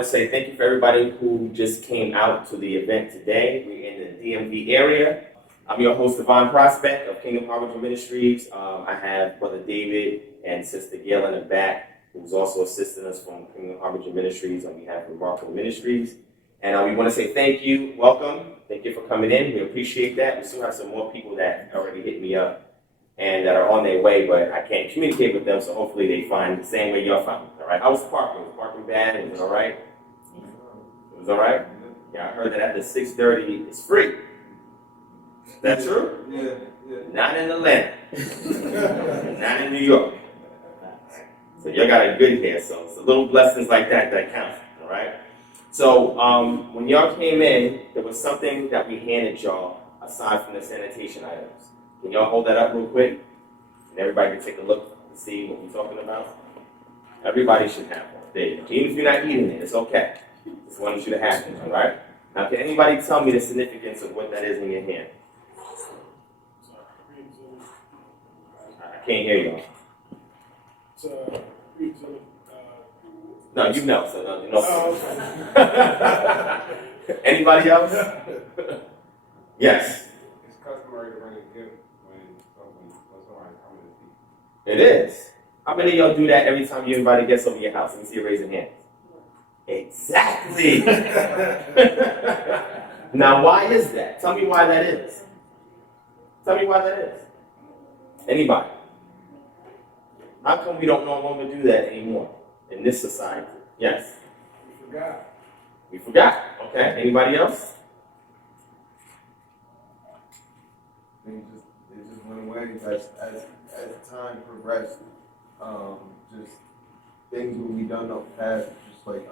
want to say thank you for everybody who just came out to the event today. We're in the DMV area. I'm your host, DivineProspect of Kingdom Harbinger Ministries. I have Brother David and Sister Gail in the back, who's also assisting us from Kingdom Harbinger Ministries on behalf of Remarkable Ministries. And we want to say thank you, welcome, thank you for coming in. We appreciate that. We still have some more people that already hit me up and that are on their way, but I can't communicate with them, so hopefully they find the same way y'all found it, all right? How was parking? Was parking bad? Was it all right? It was all right? Yeah, I heard that after 6:30, it's free. Is that true? Yeah. Not in Atlanta. Not in New York. So y'all got a good here, so it's the little blessings like that that count, all right? So when y'all came in, there was something that we handed y'all aside from the sanitation items. Can y'all hold that up real quick? And everybody can take a look and see what we're talking about. Everybody should have one. There you go. Even if you're not eating it, it's okay. Just wanted you to have it, all right? Now, can anybody tell me the significance of what that is in your hand? I can't hear you. No, you know, so no, you know. Anybody else? Yes. It's customary to bring a gift when somebody's coming to see. It is. How many of y'all do that every time you invite a guest over your house? Let me see you raise your hands. Exactly. Now, why is that? Tell me why that is. Tell me why that is. Anybody? How come we don't no longer do that anymore in this society? Yes. We forgot. We forgot. Okay. Anybody else? It just went away as time progressed. Just things will be done up past, just like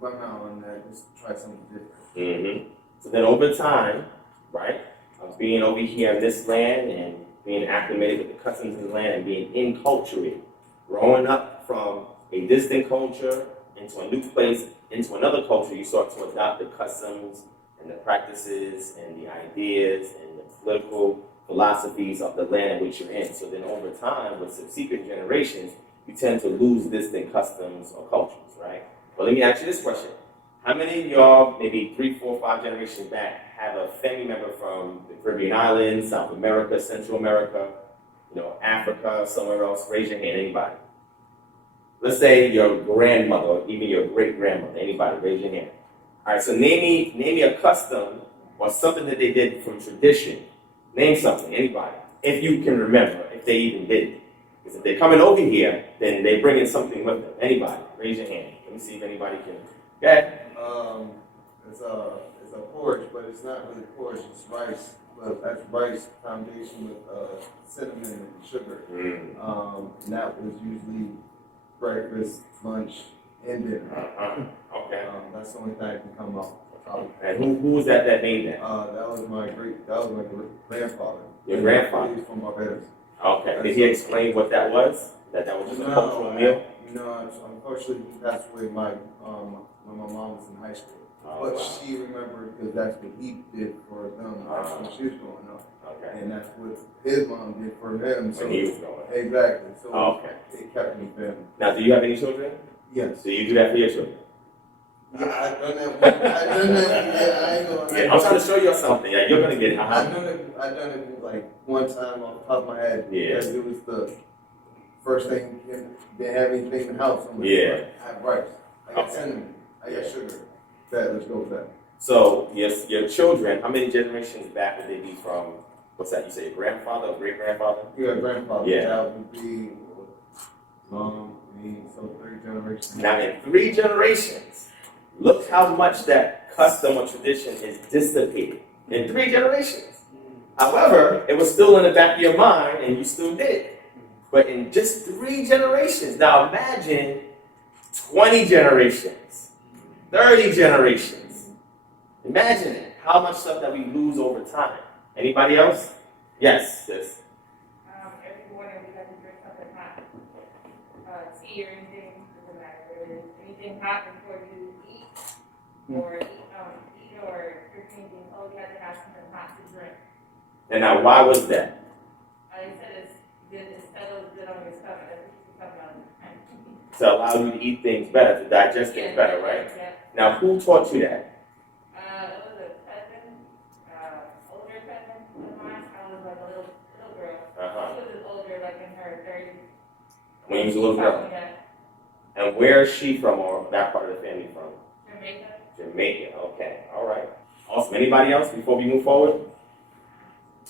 run out on that, just try something different. Mm-hmm. So then over time, right, of being over here in this land and being acclimated with the customs of the land and being enculturated, growing up from a distant culture into a new place, into another culture, you start to adopt the customs and the practices and the ideas and the political philosophies of the land in which you're in. So then over time, with subsequent generations, you tend to lose distant customs or cultures, right? But let me ask you this question. How many of y'all, maybe 3, 4, 5 generations back, have a family member from the Caribbean islands, South America, Central America, Africa, somewhere else? Raise your hand, anybody. Let's say your grandmother, or even your great-grandmother. Anybody, raise your hand. All right, so name me a custom or something that they did from tradition. Name something, anybody, if you can remember, if they even did it. Because if they're coming over here, then they're bringing something with them. Anybody, raise your hand. Let me see if anybody can. Go ahead. It's a porridge, but it's not really porridge. It's rice, but that's rice foundation with cinnamon and sugar. And that was usually breakfast, lunch, and dinner. Okay. That's the only thing I can come up. And who was that made that? That was my grandfather. Your grandfather? He's from Barbados. Okay. Did he explain what that was? That was just a cultural meal? No, unfortunately, he passed away when my mom was in high school. But she remembered because that's what he did for them when she was growing up. Okay. And that's what his mom did for him. When he was growing up. Exactly. So okay. It kept me family. Now, do you have any children? Yes. Do you do that for your children? Yeah, I've done that. Yeah, I ain't gonna. Yeah, I'm trying to show you something. Yeah, you're gonna get it. I've done it like one time off the top of my head. Yeah. Because it was the first thing, they have anything in the house. I'm like, Yeah. I have rice. I got Okay. cinnamon. I got sugar. Let's go with that. So, yes, your children, how many generations back would they be from? What's that? You say your grandfather or great grandfather? Yeah, grandfather. Yeah. That would be me, so 3 generations. Now, in 3 generations, look how much that custom or tradition is dissipated. In 3 generations. However, it was still in the back of your mind and you still did it. But in just 3 generations, now imagine 20 generations, 30 generations. Imagine it, how much stuff that we lose over time. Anybody else? Yes, sis. Every morning we have to drink something hot. Tea or anything, doesn't matter. Anything hot before you eat or drink anything cold, you have to have something hot to drink. And now, why was that? He said it's good, it settles good on your stomach. That's what you're talking about. to allow you to eat things better, to digest things better, right? Yeah. Now, who taught you that? It was a cousin, older cousin of mine. I was like a little girl. Uh-huh. She was older, like in her 30s. When you was a little girl. Yeah. And where is she from, or that part of the family from? Jamaica. Jamaica, okay, all right. Awesome. Anybody else before we move forward?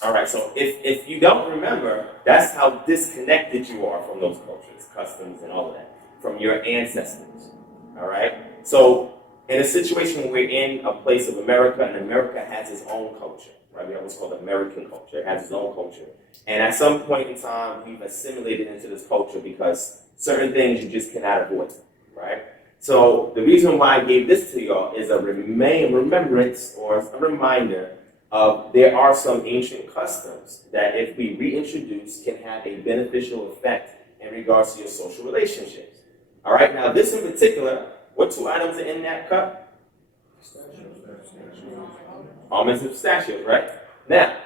All right, so if you don't remember, that's how disconnected you are from those cultures, customs, and all of that, from your ancestors. All right? So, in a situation where we're in a place of America, and America has its own culture, right? We have what's called American culture. It has its own culture. And at some point in time, we've assimilated into this culture because certain things you just cannot avoid, right? So, the reason why I gave this to y'all is a remembrance or a reminder of there are some ancient customs that if we reintroduce can have a beneficial effect in regards to your social relationships. All right, now this in particular, what two items are in that cup? Almonds and pistachios, right? Now,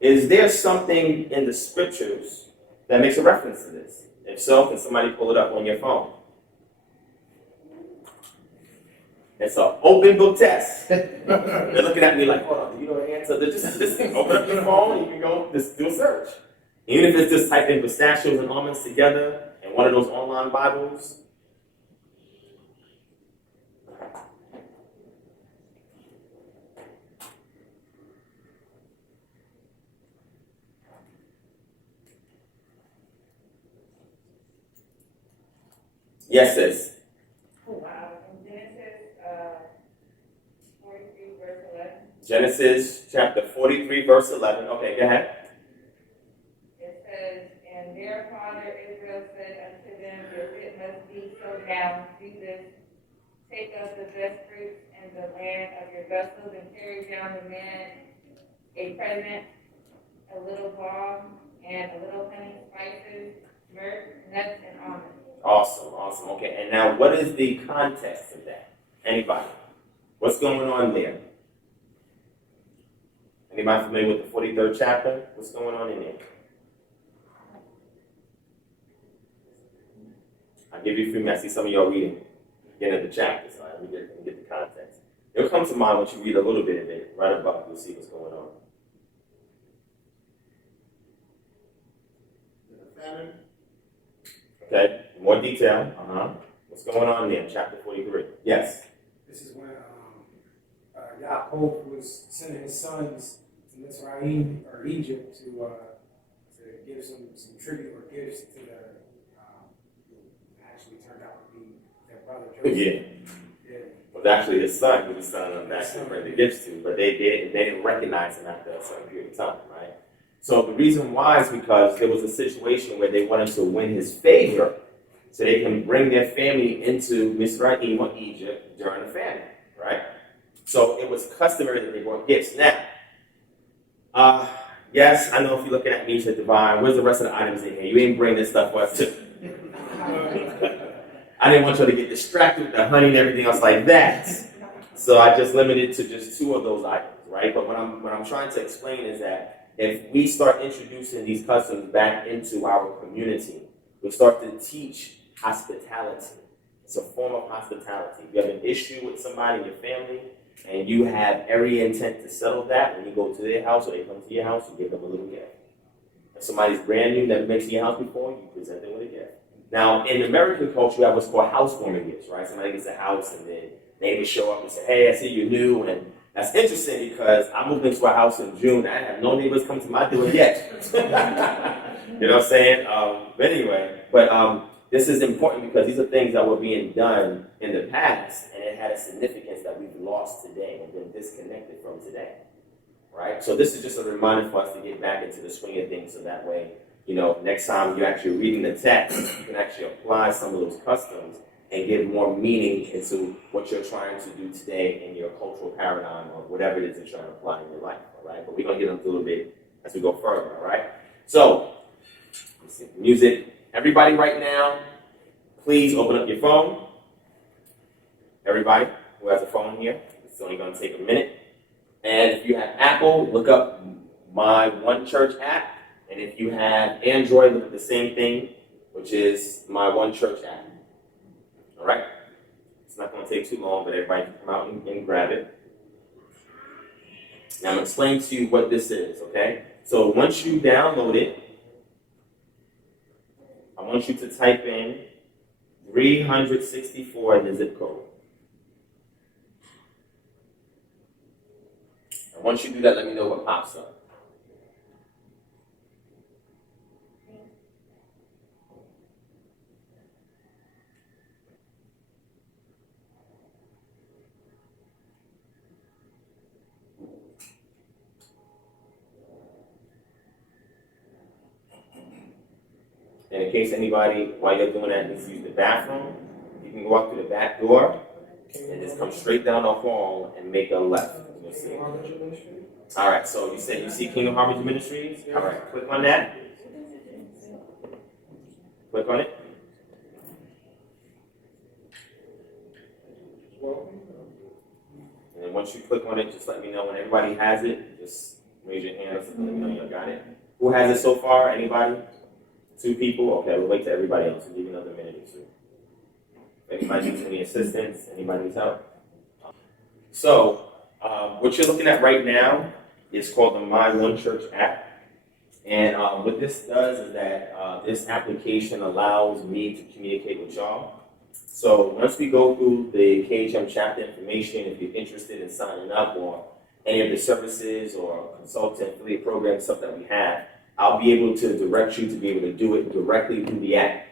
is there something in the scriptures that makes a reference to this? If so, can somebody pull it up on your phone? It's an open book test. They're looking at me like, hold on, do you know the answer? Just open up your phone and you can go just do a search. Even if it's just type in pistachios and almonds together in one of those online Bibles. Yes, sis. Oh, wow. In Genesis 43, verse 11. Genesis chapter 43, verse 11. Okay, go ahead. It says, and their father Israel said unto them, if it must be so now, do this. Take of the best fruits and the land of your vessels, and carry down the man a present, a little balm, and a little honey, spices, myrrh, nuts, and almonds. Awesome, awesome. Okay, and now what is the context of that? Anybody? What's going on there? Anybody familiar with the 43rd chapter? What's going on in there? I'll give you a few minutes. I see some of y'all reading beginning of the chapter, so let me get the context. It'll come to mind once you read a little bit of it. Right above, you'll see what's going on. Famine. Okay, more detail. What's going on there in chapter 43? Yes. This is when Yaakov was sending his sons to Mitzrayim or Egypt to give some tribute or gifts to the actually turned out to be their brother Joseph. Yeah. It was actually his son who was son of actually bring the gifts to, but they didn't recognize him after a certain period of time, right? So the reason why is because there was a situation where they wanted to win his favor so they can bring their family into Mitzrayim or Egypt during the famine, right? So it was customary that they brought gifts. Now, yes, I know if you're looking at me, you said, Divine, where's the rest of the items in here? You ain't bring this stuff for us too. I didn't want you to get distracted with the honey and everything else like that. So I just limited to just two of those items, right? But what I'm trying to explain is that if we start introducing these customs back into our community, we start to teach hospitality. It's a form of hospitality. If you have an issue with somebody in your family and you have every intent to settle that, when you go to their house or they come to your house, you give them a little gift. If somebody's brand new, never been to your house before, you present them with a gift. Now, in American culture, we have what's called housewarming gifts, right? Somebody gets a house and then neighbors show up and say, hey, I see you're new. And that's interesting because I moved into a house in June. I have no neighbors come to my door yet. You know what I'm saying? But anyway, this is important because these are things that were being done in the past, and it had a significance that we've lost today and been disconnected from today, right? So this is just a reminder for us to get back into the swing of things so that way, next time you're actually reading the text, you can actually apply some of those customs and give more meaning into what you're trying to do today in your cultural paradigm or whatever it is you're trying to apply in your life, all right? But we're going to get into a little bit as we go further, all right? So, let's see, music. Everybody right now, please open up your phone. Everybody who has a phone here, it's only going to take a minute. And if you have Apple, look up my One Church app. And if you have Android, look at the same thing. which is my One Church app. All right? It's not going to take too long, but everybody can come out and grab it. Now, I'm going to explain to you what this is, okay? So once you download it, I want you to type in 364 in the zip code. And once you do that, let me know what pops up. And in case anybody, while you're doing that, needs to use the bathroom, you can go up to the back door and just come straight down the hall and make a left. You'll see. All right, so you said you see Kingdom Harvest Ministries? All right, click on that. Click on it. And then once you click on it, just let me know when everybody has it. Just raise your hand or something, let me know you got it. Who has it so far? Anybody? 2 people? Okay, we'll wait till everybody else. We'll give you another minute or 2. If anybody needs any assistance, anybody needs help? So, what you're looking at right now is called the My One Church app. And what this does is that this application allows me to communicate with y'all. So once we go through the KHM Chapter information, if you're interested in signing up or any of the services or consultant affiliate program stuff that we have, I'll be able to direct you to be able to do it directly through the app.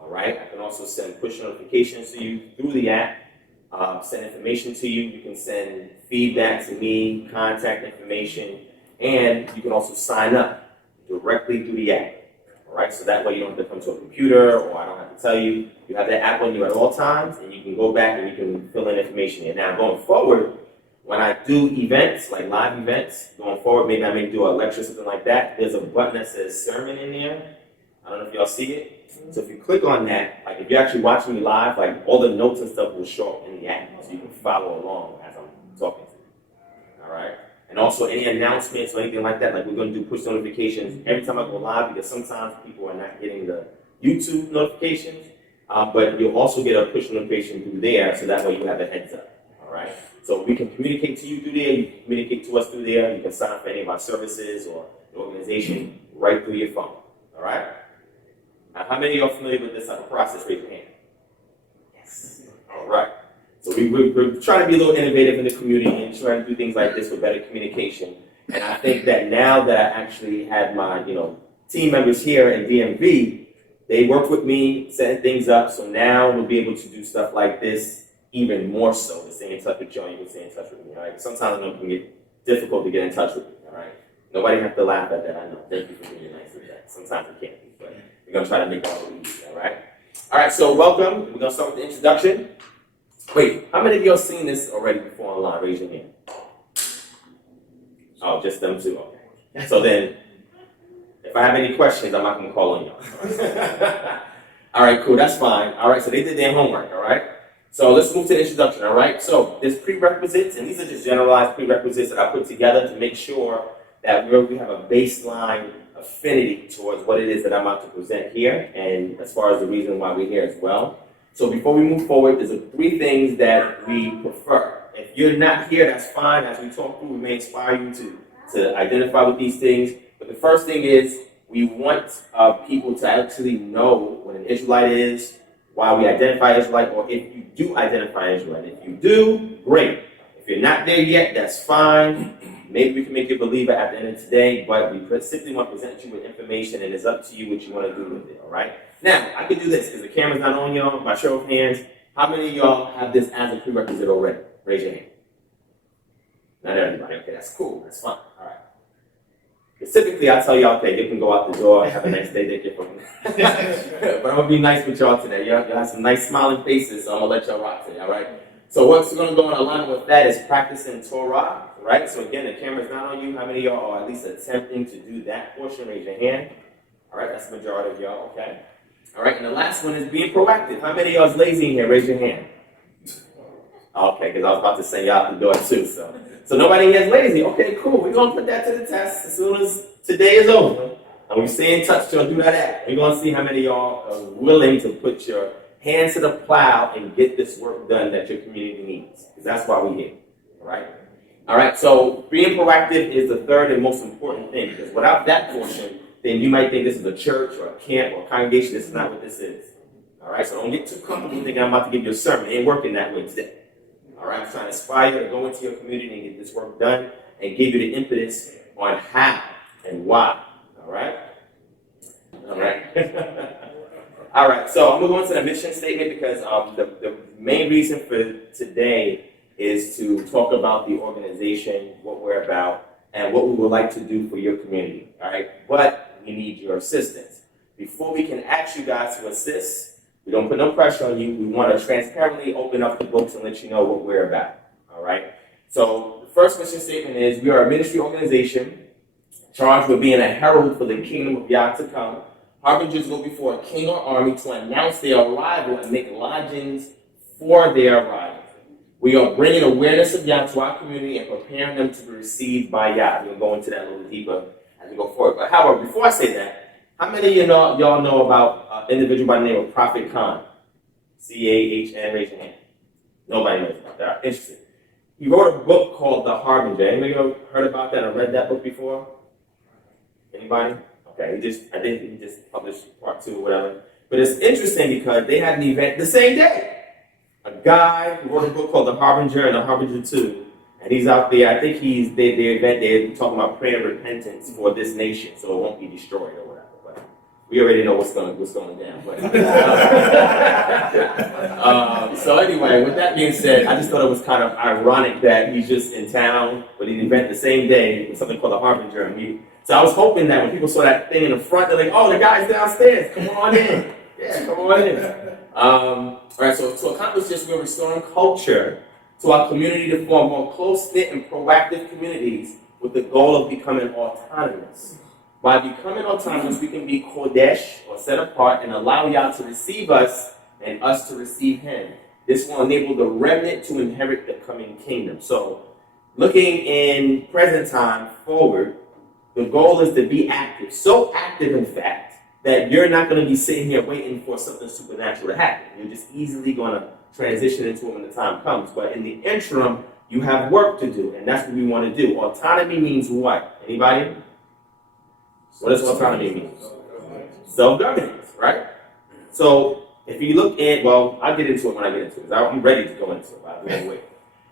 All right. I can also send push notifications to you through the app, send information to you. You can send feedback to me, contact information, and you can also sign up directly through the app. All right. So that way you don't have to come to a computer, or I don't have to tell you. You have the app on you at all times, and you can go back and you can fill in information here. Now going forward, when I do events, like live events, going forward, maybe I may do a lecture or something like that, there's a button that says sermon in there. I don't know if y'all see it. So if you click on that, like if you're actually watching me live, like all the notes and stuff will show up in the app, so you can follow along as I'm talking to you. All right? And also any announcements or anything like that, like we're going to do push notifications every time I go live, because sometimes people are not getting the YouTube notifications, but you'll also get a push notification through there, so that way you have a heads up. All right? So we can communicate to you through there, you can communicate to us through there, you can sign up for any of our services or the organization right through your phone. All right? Now, how many of you are familiar with this type of process? Raise your hand. Yes. All right. So we're trying to be a little innovative in the community and trying to do things like this for better communication. And I think that now that I actually have my, team members here in DMV, they work with me, setting things up. So now we'll be able to do stuff like this even more so, to stay in touch with you, and you can stay in touch with me, all right? Sometimes it can get difficult to get in touch with me, all right? Nobody has to laugh at that, I know. Thank you for being nice with that. Sometimes it can't be, but we're going to try to make it all easy, all right? All right, so welcome. We're going to start with the introduction. Wait, how many of you have seen this already before online? Raise your hand. Oh, just them two, okay. So then, if I have any questions, I'm not going to call on y'all. All right, cool, that's fine. All right, so they did their homework, all right? So let's move to the introduction, all right? So there's prerequisites, and these are just generalized prerequisites that I put together to make sure that we have a baseline affinity towards what it is that I'm about to present here, and as far as the reason why we're here as well. So before we move forward, there's 3 things that we prefer. If you're not here, that's fine. As we talk through, we may inspire you to identify with these things. But the first thing is we want people to actually know what an Israelite is, why we identify Israelite, or if you do identify Israelite. If you do, great. If you're not there yet, that's fine. Maybe we can make you a believer at the end of today, but we simply want to present you with information, and it's up to you what you want to do with it, all right? Now, I can do this because the camera's not on y'all. By show of hands, how many of y'all have this as a prerequisite already? Raise your hand. Not everybody. Okay, that's cool. That's fine. All right. Typically, I tell y'all, okay, you can go out the door, have a nice day, take your phone. But I'm going to be nice with y'all today. Y'all have some nice smiling faces, so I'm going to let y'all rock today, all right? So what's going to go in alignment with that is practicing Torah, right? So again, the camera's not on you. How many of y'all are at least attempting to do that portion? Raise your hand. All right, that's the majority of y'all, okay? All right, and the last one is being proactive. How many of y'all is lazy in here? Raise your hand. Okay, because I was about to send y'all out the door too, so nobody here is lazy. Okay, cool. We're going to put that to the test as soon as today is over. And we stay in touch till do that act. We're gonna see how many of y'all are willing to put your hands to the plow and get this work done that your community needs. Because that's why we're here. Right? All right, so being proactive is the third and most important thing, because without that portion, then you might think this is a church or a camp or a congregation. This is not what this is. All right, so don't get too comfortable thinking I'm about to give you a sermon. It ain't working that way today. All right, I'm trying to inspire you to go into your community and get this work done and give you the impetus on how and why. All right? All right. All right, so I'm going to go into the mission statement because the main reason for today is to talk about the organization, what we're about, and what we would like to do for your community. All right, but we need your assistance. Before we can ask you guys to assist, we don't put no pressure on you. We want to transparently open up the books and let you know what we're about. All right. So the first mission statement is we are a ministry organization charged with being a herald for the kingdom of Yah to come. Harbingers go before a king or army to announce their arrival and make lodgings for their arrival. We are bringing awareness of Yah to our community and preparing them to be received by Yah. We'll go into that a little deeper as we go forward. But however, before I say that, how many of y'all know about an individual by the name of Prophet Khan? C-A-H-N, raise your hand. Nobody knows about that. Interesting. He wrote a book called The Harbinger. Anybody ever heard about that or read that book before? Anybody? Okay, I think he just published part 2 or whatever. But it's interesting because they had an event the same day. A guy who wrote a book called The Harbinger and The Harbinger 2, and he's out there. I think they're talking about prayer and repentance for this nation, so it won't be destroyed or whatever. But we already know what's going down. But, so anyway, with that being said, I just thought it was kind of ironic that he's just in town with an event the same day with something called The Harbinger. So I was hoping that when people saw that thing in the front, they're like, "Oh, the guy's downstairs. Come on in. Yeah, come on in." All right, so to accomplish this, we're restoring culture to our community to form more close-knit and proactive communities with the goal of becoming autonomous. By becoming autonomous, we can be Kodesh, or set apart, and allow Yah to receive us and us to receive Him. This will enable the remnant to inherit the coming kingdom. So, looking in present time forward, the goal is to be active. So active, in fact, that you're not going to be sitting here waiting for something supernatural to happen. You're just easily going to transition into it when the time comes. But in the interim, you have work to do, and that's what we want to do. Autonomy means what? Anybody? What does autonomy mean? Self-governance, right? So if you look at, well, I'll get into it when I get into it. I'm ready to go into it, but I won't wait.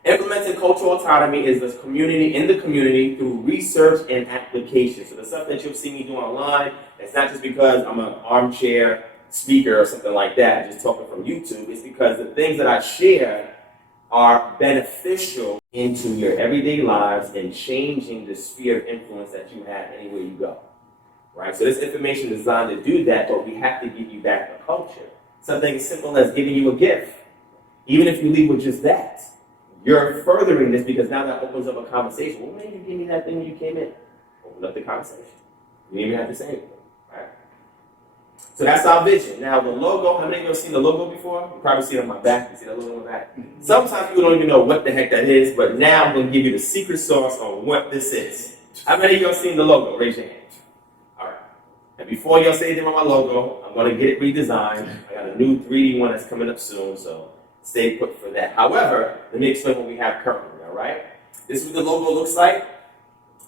Implementing cultural autonomy is the community through research and application. So the stuff that you'll see me do online, it's not just because I'm an armchair speaker or something like that, just talking from YouTube. It's because the things that I share are beneficial into your everyday lives and changing the sphere of influence that you have anywhere you go. Right? So this information is designed to do that, but we have to give you back the culture. Something as simple as giving you a gift. Even if you leave with just that, you're furthering this because now that opens up a conversation. Well, why didn't you give me that thing when you came in? Open up the conversation. You didn't even have to say anything, right? So that's our vision. Now the logo, how many of you have seen the logo before? You probably see it on my back. You see that logo on my back? Sometimes people don't even know what the heck that is, but now I'm going to give you the secret sauce on what this is. How many of you have seen the logo? Raise your hand. All right. And before y'all say anything about my logo, I'm going to get it redesigned. I got a new 3D one that's coming up soon, so stay put for that. However, let me explain what we have currently, all right? This is what the logo looks like.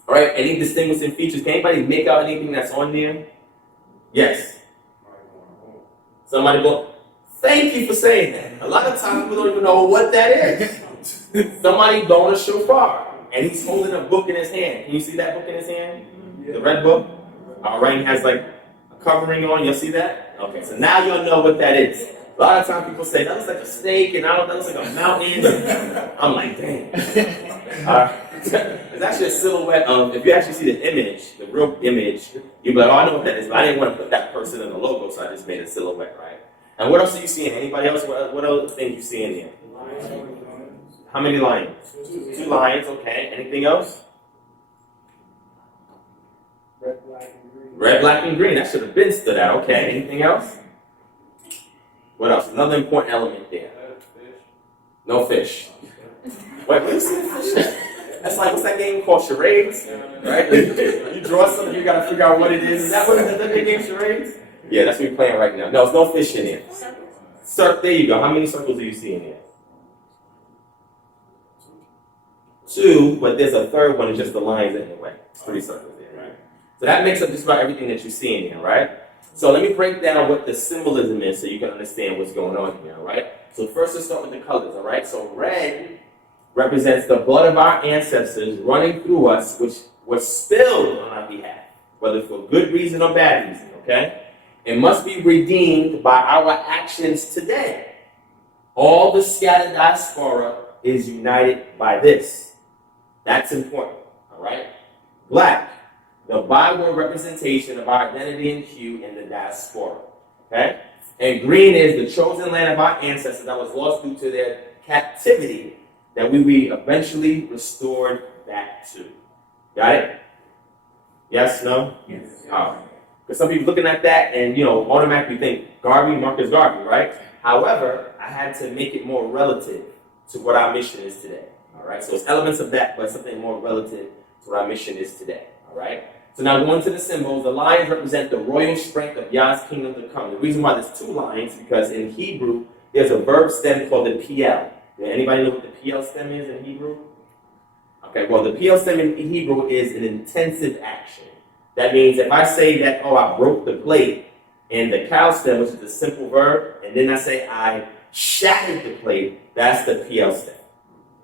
All right, any distinguishing features? Can anybody make out anything that's on there? Yes. Somebody go. Thank you for saying that. A lot of times people don't even know what that is. Somebody blowing a shofar, and he's holding a book in his hand. Can you see that book in his hand? The red book? All right, he has like a covering on. You'll see that? Okay, so now you'll know what that is. A lot of times people say, that looks like a snake, and that looks like a mountain. I'm like, dang. It's actually a silhouette of, if you actually see the image, the real image, you'll be like, oh, I know what that is, but I didn't want to put that person in the logo, so I just made a silhouette, right? And what else are you seeing? Anybody else? What other things you see in here? How many lions? 2 lions, okay. Anything else? Red, black, and green. Red, black, and green. That should have been stood out. Okay. Anything else? What else? Another important element there. No fish. Wait, where's the fish? That's like, what's that game called? Charades? Right? You draw something, you gotta figure out what it is. Is that what is that the game Charades? Yeah, that's what we're playing right now. No, there's no fish in there. There you go. How many circles do you see in here? 2, but there's a third one, it's just the lines in the way. It's 3 circles there, right? So that makes up just about everything that you see in here, right? So let me break down what the symbolism is so you can understand what's going on here, all right? So first let's start with the colors, all right? So red represents the blood of our ancestors running through us, which was spilled on our behalf, whether for good reason or bad reason, okay? It must be redeemed by our actions today. All the scattered diaspora is united by this. That's important, all right? Black, the byword representation of our identity and hue in the diaspora, okay? And green is the chosen land of our ancestors that was lost due to their captivity that we be eventually restored back to. Got it? Yes, no? Yes. Because some people looking at that and, automatically think Garvey, Marcus Garvey, right? However, I had to make it more relative to what our mission is today, all right? So it's elements of that, but something more relative to what our mission is today, all right? So now going to the symbols, the lions represent the royal strength of Yah's kingdom to come. The reason why there's 2 lions, because in Hebrew, there's a verb stem called the PL. Anybody know what the PL stem is in Hebrew? Okay, well, the PL stem in Hebrew is an intensive action. That means if I say that, I broke the plate, and the cow stem, which is a simple verb, and then I say I shattered the plate, that's the PL stem.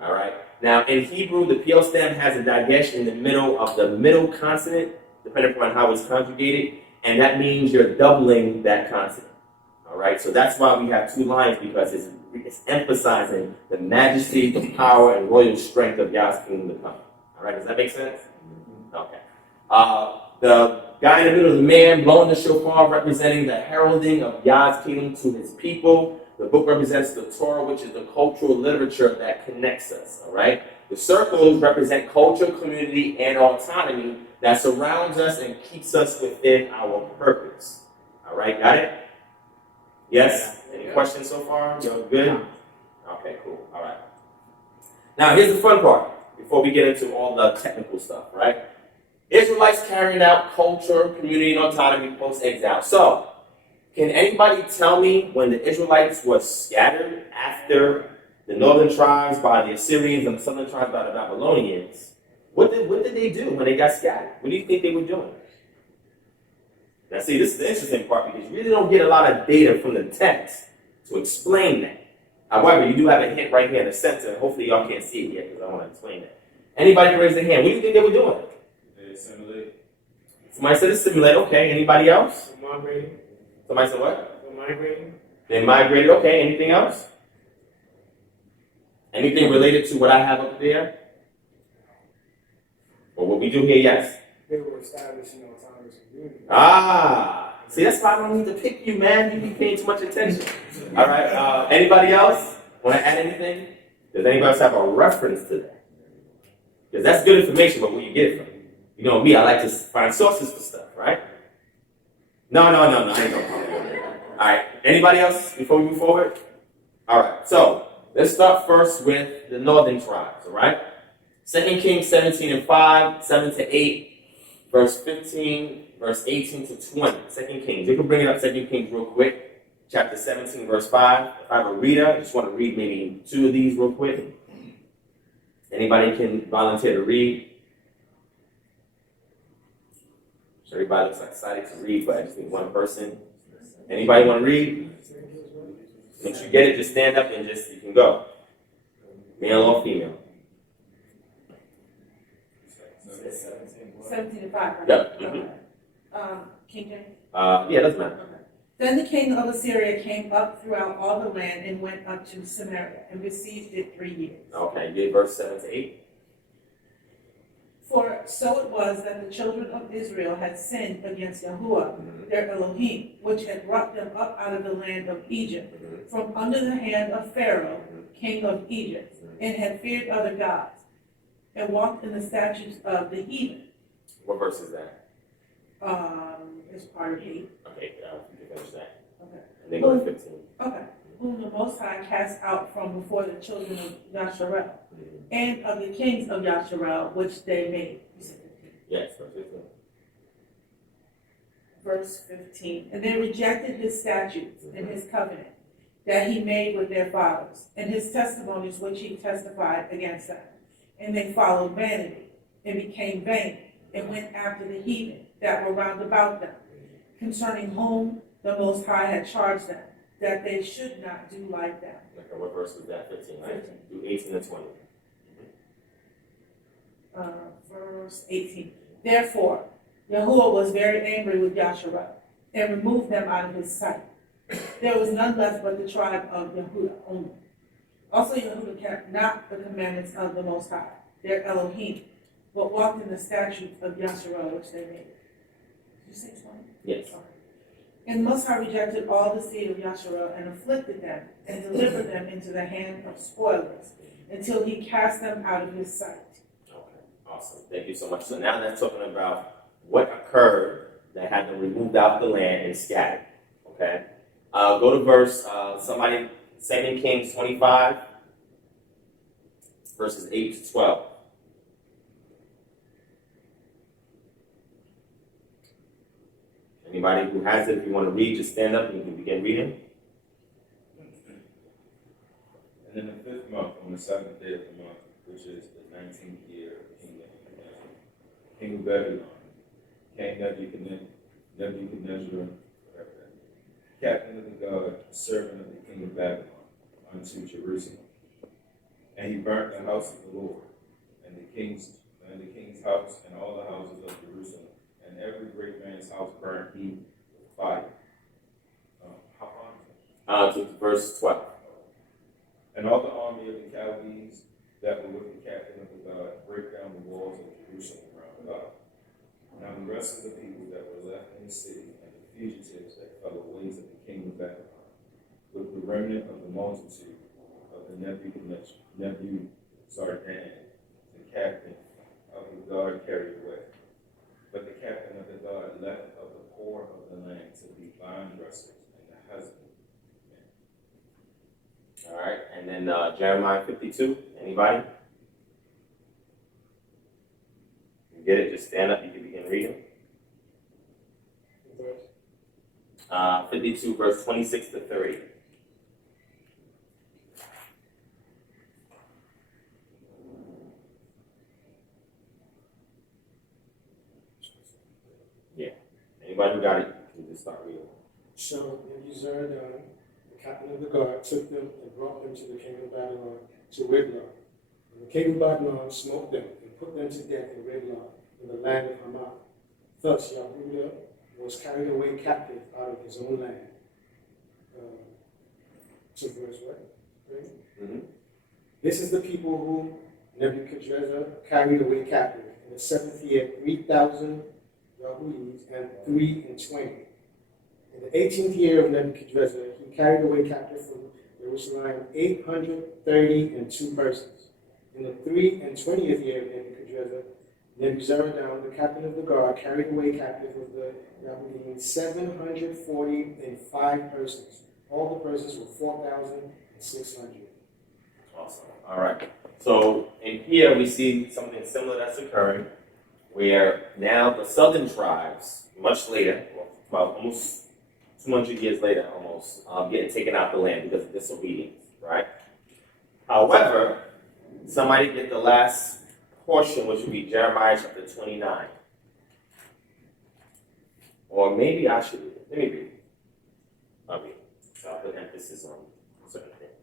All right? Now, in Hebrew, the PL stem has a dagesh in the middle of the middle consonant, depending upon how it's conjugated, and that means you're doubling that consonant. All right? So that's why we have 2 lines, because it's emphasizing the majesty, the power, and royal strength of Yah's kingdom to come. All right? Does that make sense? Okay. The guy in the middle of the man blowing the shofar, representing the heralding of Yah's kingdom to his people. The book represents the Torah, which is the cultural literature that connects us, all right? The circles represent culture, community, and autonomy that surrounds us and keeps us within our purpose. All right, got it? Yes? Any questions so far? You're good? Okay, cool. All right. Now, here's the fun part before we get into all the technical stuff, right? Israelites carrying out culture, community, and autonomy post-exile. So, can anybody tell me when the Israelites were scattered after the northern tribes by the Assyrians and the southern tribes by the Babylonians? What did they do when they got scattered? What do you think they were doing? Now, see, this is the interesting part because you really don't get a lot of data from the text to explain that. However, you do have a hint right here in the center. Hopefully, y'all can't see it yet because I want to explain that. Anybody can raise their hand. What do you think they were doing? They assimilate. Somebody said assimilate. Okay. Anybody else? Migrating. Somebody said what? Migrating. They migrated. Okay. Anything else? Anything related to what I have up there? Or what we do here? Yes. They were establishing autonomous communities. See, that's why I don't need to pick you, man. You be paying too much attention. All right. Anybody else want to add anything? Does anybody else have a reference to that? Because that's good information, but where you get it from? You know me, I like to find sources for stuff, right? No. I ain't gonna call it. All right. Anybody else before we move forward? All right. So let's start first with the northern tribes. All right. 2 Kings 17:5, 7-8, verse 15, verse 18 to 20. 2 Kings. You can bring it up, 2 Kings, real quick. Chapter 17, verse 5. If I have a reader, I just want to read maybe 2 of these real quick. Anybody can volunteer to read. So everybody looks excited to read, but I just need one person. Anybody want to read? Once you get it, just stand up and you can go. Male or female. 17 5, right? Yeah. King James? Yeah, doesn't matter. Okay. Then the king of Assyria came up throughout all the land and went up to Samaria and besieged it 3 years. Okay, get verse 7-8. For so it was that the children of Israel had sinned against Yahuwah, their Elohim, which had brought them up out of the land of Egypt, from under the hand of Pharaoh, king of Egypt, and had feared other gods, and walked in the statutes of the heathen. What verse is that? It's part of 8. Okay, you can finish that. Okay. And then go to 15. Okay. whom the Most High cast out from before the children of Yasharel, and of the kings of Yasharel, which they made. You said 15. Yes, verse 15. Verse 15. And they rejected his statutes and his covenant that he made with their fathers, and his testimonies which he testified against them. And they followed vanity, and became vain, and went after the heathen that were round about them, concerning whom the Most High had charged them, that they should not do like them. Okay, what verse was that? 15, right? 15. Do 18 and 20. Verse 18. Therefore, Yahuwah was very angry with Yasharel, and removed them out of his sight. There was none left but the tribe of Yehudah only. Also Yehudah kept not the commandments of the Most High, their Elohim, but walked in the statutes of Yasharel which they made. Did you say 20? Yes. Sorry. And the Most High rejected all the seed of Yasharel, and afflicted them, and delivered them into the hand of spoilers, until he cast them out of his sight. Okay, awesome. Thank you so much. So now that's talking about what occurred that had them removed out the land and scattered. Okay? Go to verse, 2 Kings 25, verses 8 to 12. Anybody who has it, if you want to read, just stand up and you can begin reading. And in the 5th month, on the 7th day of the month, which is the 19th year of King of Babylon, came Nebuchadnezzar, captain of the guard, servant of the king of Babylon, unto Jerusalem. And he burnt the house of the Lord, and the king's house, and all the houses of Jerusalem, and every great man's house burnt he with fire. How far is it? To verse 12. And all the army of the Chaldees that were with the captain of the guard break down the walls of Jerusalem round about. Now the rest of the people that were left in the city, and the fugitives that fell away to the king of Babylon, with the remnant of the multitude of the Nebuzaradan, the captain of the guard, carried away. But the captain of the guard left of the poor of the land to be vine dressers and the husbandmen. All right, and then Jeremiah 52. Anybody? You get it? Just stand up. You can begin reading. 52, verse 26 to 30. Yeah. Anybody who got it, you can just start reading. So Nebuzaradan, the captain of the guard, took them and brought them to the king of Babylon, to Riblah. And the king of Babylon smote them and put them to death in Riblah, in the land of Hamath. Thus Yahudah was carried away captive out of his own land. To verse what? Mm-hmm. This is the people whom Nebuchadnezzar carried away captive in the 7th year, 3,000 Yahudim and 3 and 20. In the 18th year of Nebuchadnezzar, he carried away captive from Jerusalem 832 persons. In the 3 and 20th year of Nebuzaradan, the captain of the guard, carried away captive with the Yahudim 745 persons. All the persons were 4,600. Awesome. All right. So in here we see something similar that's occurring, where now the southern tribes, much later, well, almost 200 years later, almost, getting taken out the land because of disobedience, right? However, somebody get the last portion, which would be Jeremiah chapter 29. Or maybe I should read it. Let me read it. I'll read it. So I'll put emphasis on certain things.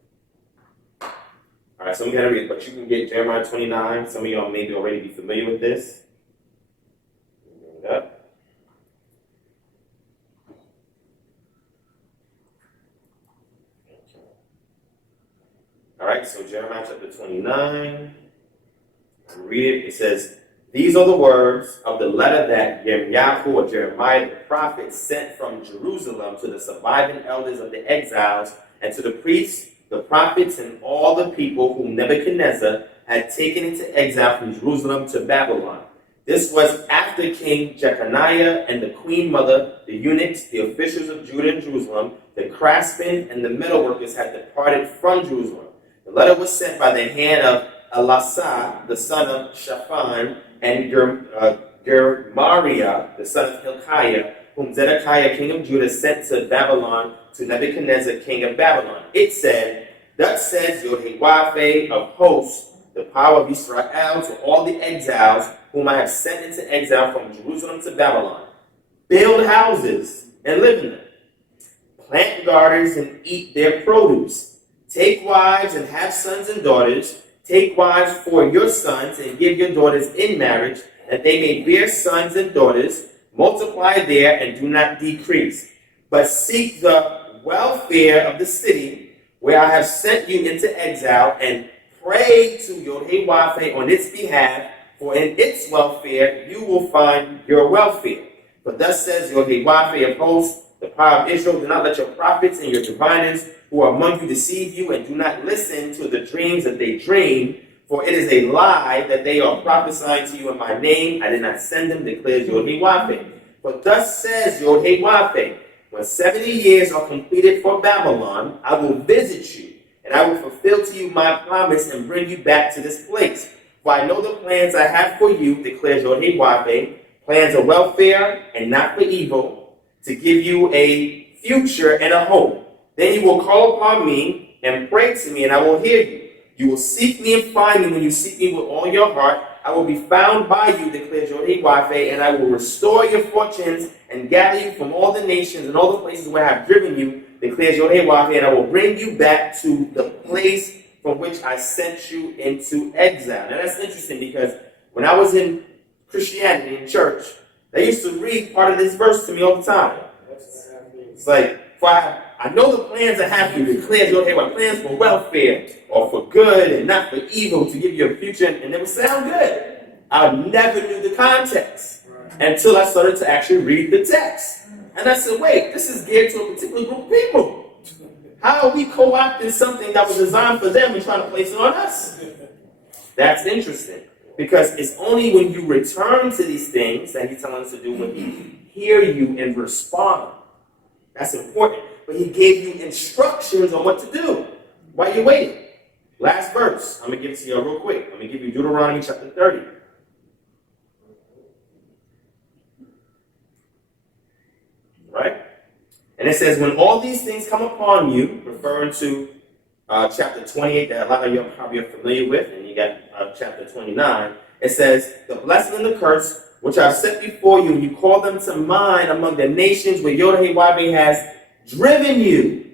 All right, so we gotta read it, but you can get Jeremiah 29. Some of y'all maybe already be familiar with this. Bring it up. All right, so Jeremiah chapter 29. Read it. It says, "These are the words of the letter that Yirmiyahu or Jeremiah the prophet sent from Jerusalem to the surviving elders of the exiles and to the priests, the prophets, and all the people whom Nebuchadnezzar had taken into exile from Jerusalem to Babylon. This was after King Jeconiah and the queen mother, the eunuchs, the officials of Judah and Jerusalem, the craftsmen and the metalworkers had departed from Jerusalem. The letter was sent by the hand of Elasah, the son of Shaphan, and Gemariah, the son of Hilkiah, whom Zedekiah, king of Judah, sent to Babylon to Nebuchadnezzar, king of Babylon. It said, thus says Yod-Heh-Wah-Pheh of hosts, the power of Israel, to all the exiles whom I have sent into exile from Jerusalem to Babylon. Build houses and live in them. Plant gardens and eat their produce. Take wives and have sons and daughters. Take wives for your sons and give your daughters in marriage, that they may bear sons and daughters. Multiply there and do not decrease. But seek the welfare of the city where I have sent you into exile, and pray to Yod-Heh-Wah-Pheh on its behalf, for in its welfare you will find your welfare. But thus says Yod-Heh-Wah-Pheh of hosts, the power of Israel, do not let your prophets and your diviners who are among you deceive you, and do not listen to the dreams that they dream, for it is a lie that they are prophesying to you in my name. I did not send them, declares Yod-Heh-Wah-Pheh. But thus says Yod-Heh-Wah-Pheh, when 70 years are completed for Babylon, I will visit you, and I will fulfill to you my promise and bring you back to this place. For I know the plans I have for you, declares Yod-Heh-Wah-Pheh, plans of welfare and not for evil, to give you a future and a hope. Then you will call upon me and pray to me, and I will hear you. You will seek me and find me when you seek me with all your heart. I will be found by you, declares Yod-Heh-Wah-Pheh, and I will restore your fortunes and gather you from all the nations and all the places where I have driven you, declares Yod-Heh-Wah-Pheh, and I will bring you back to the place from which I sent you into exile. Now that's interesting, because when I was in Christianity in church, they used to read part of this verse to me all the time. It's like, for I know the plans I have for you, declares Yod-Heh-Wah, plans for welfare or for good and not for evil, to give you a future, and it would sound good. I never knew the context until I started to actually read the text. And I said, wait, this is geared to a particular group of people. How are we co-opting something that was designed for them and trying to place it on us? That's interesting, because it's only when you return to these things that he's telling us to do, when he hear you and respond. That's important. But he gave you instructions on what to do while you're waiting. Last verse. I'm going to give it to you real quick. I'm going to give you Deuteronomy chapter 30. Right? And it says, when all these things come upon you, referring to chapter 28 that a lot of you probably are familiar with, and you got chapter 29, it says, the blessing and the curse which I set before you, and you call them to mind among the nations where Yod-Heh-Wah-Pheh has driven you.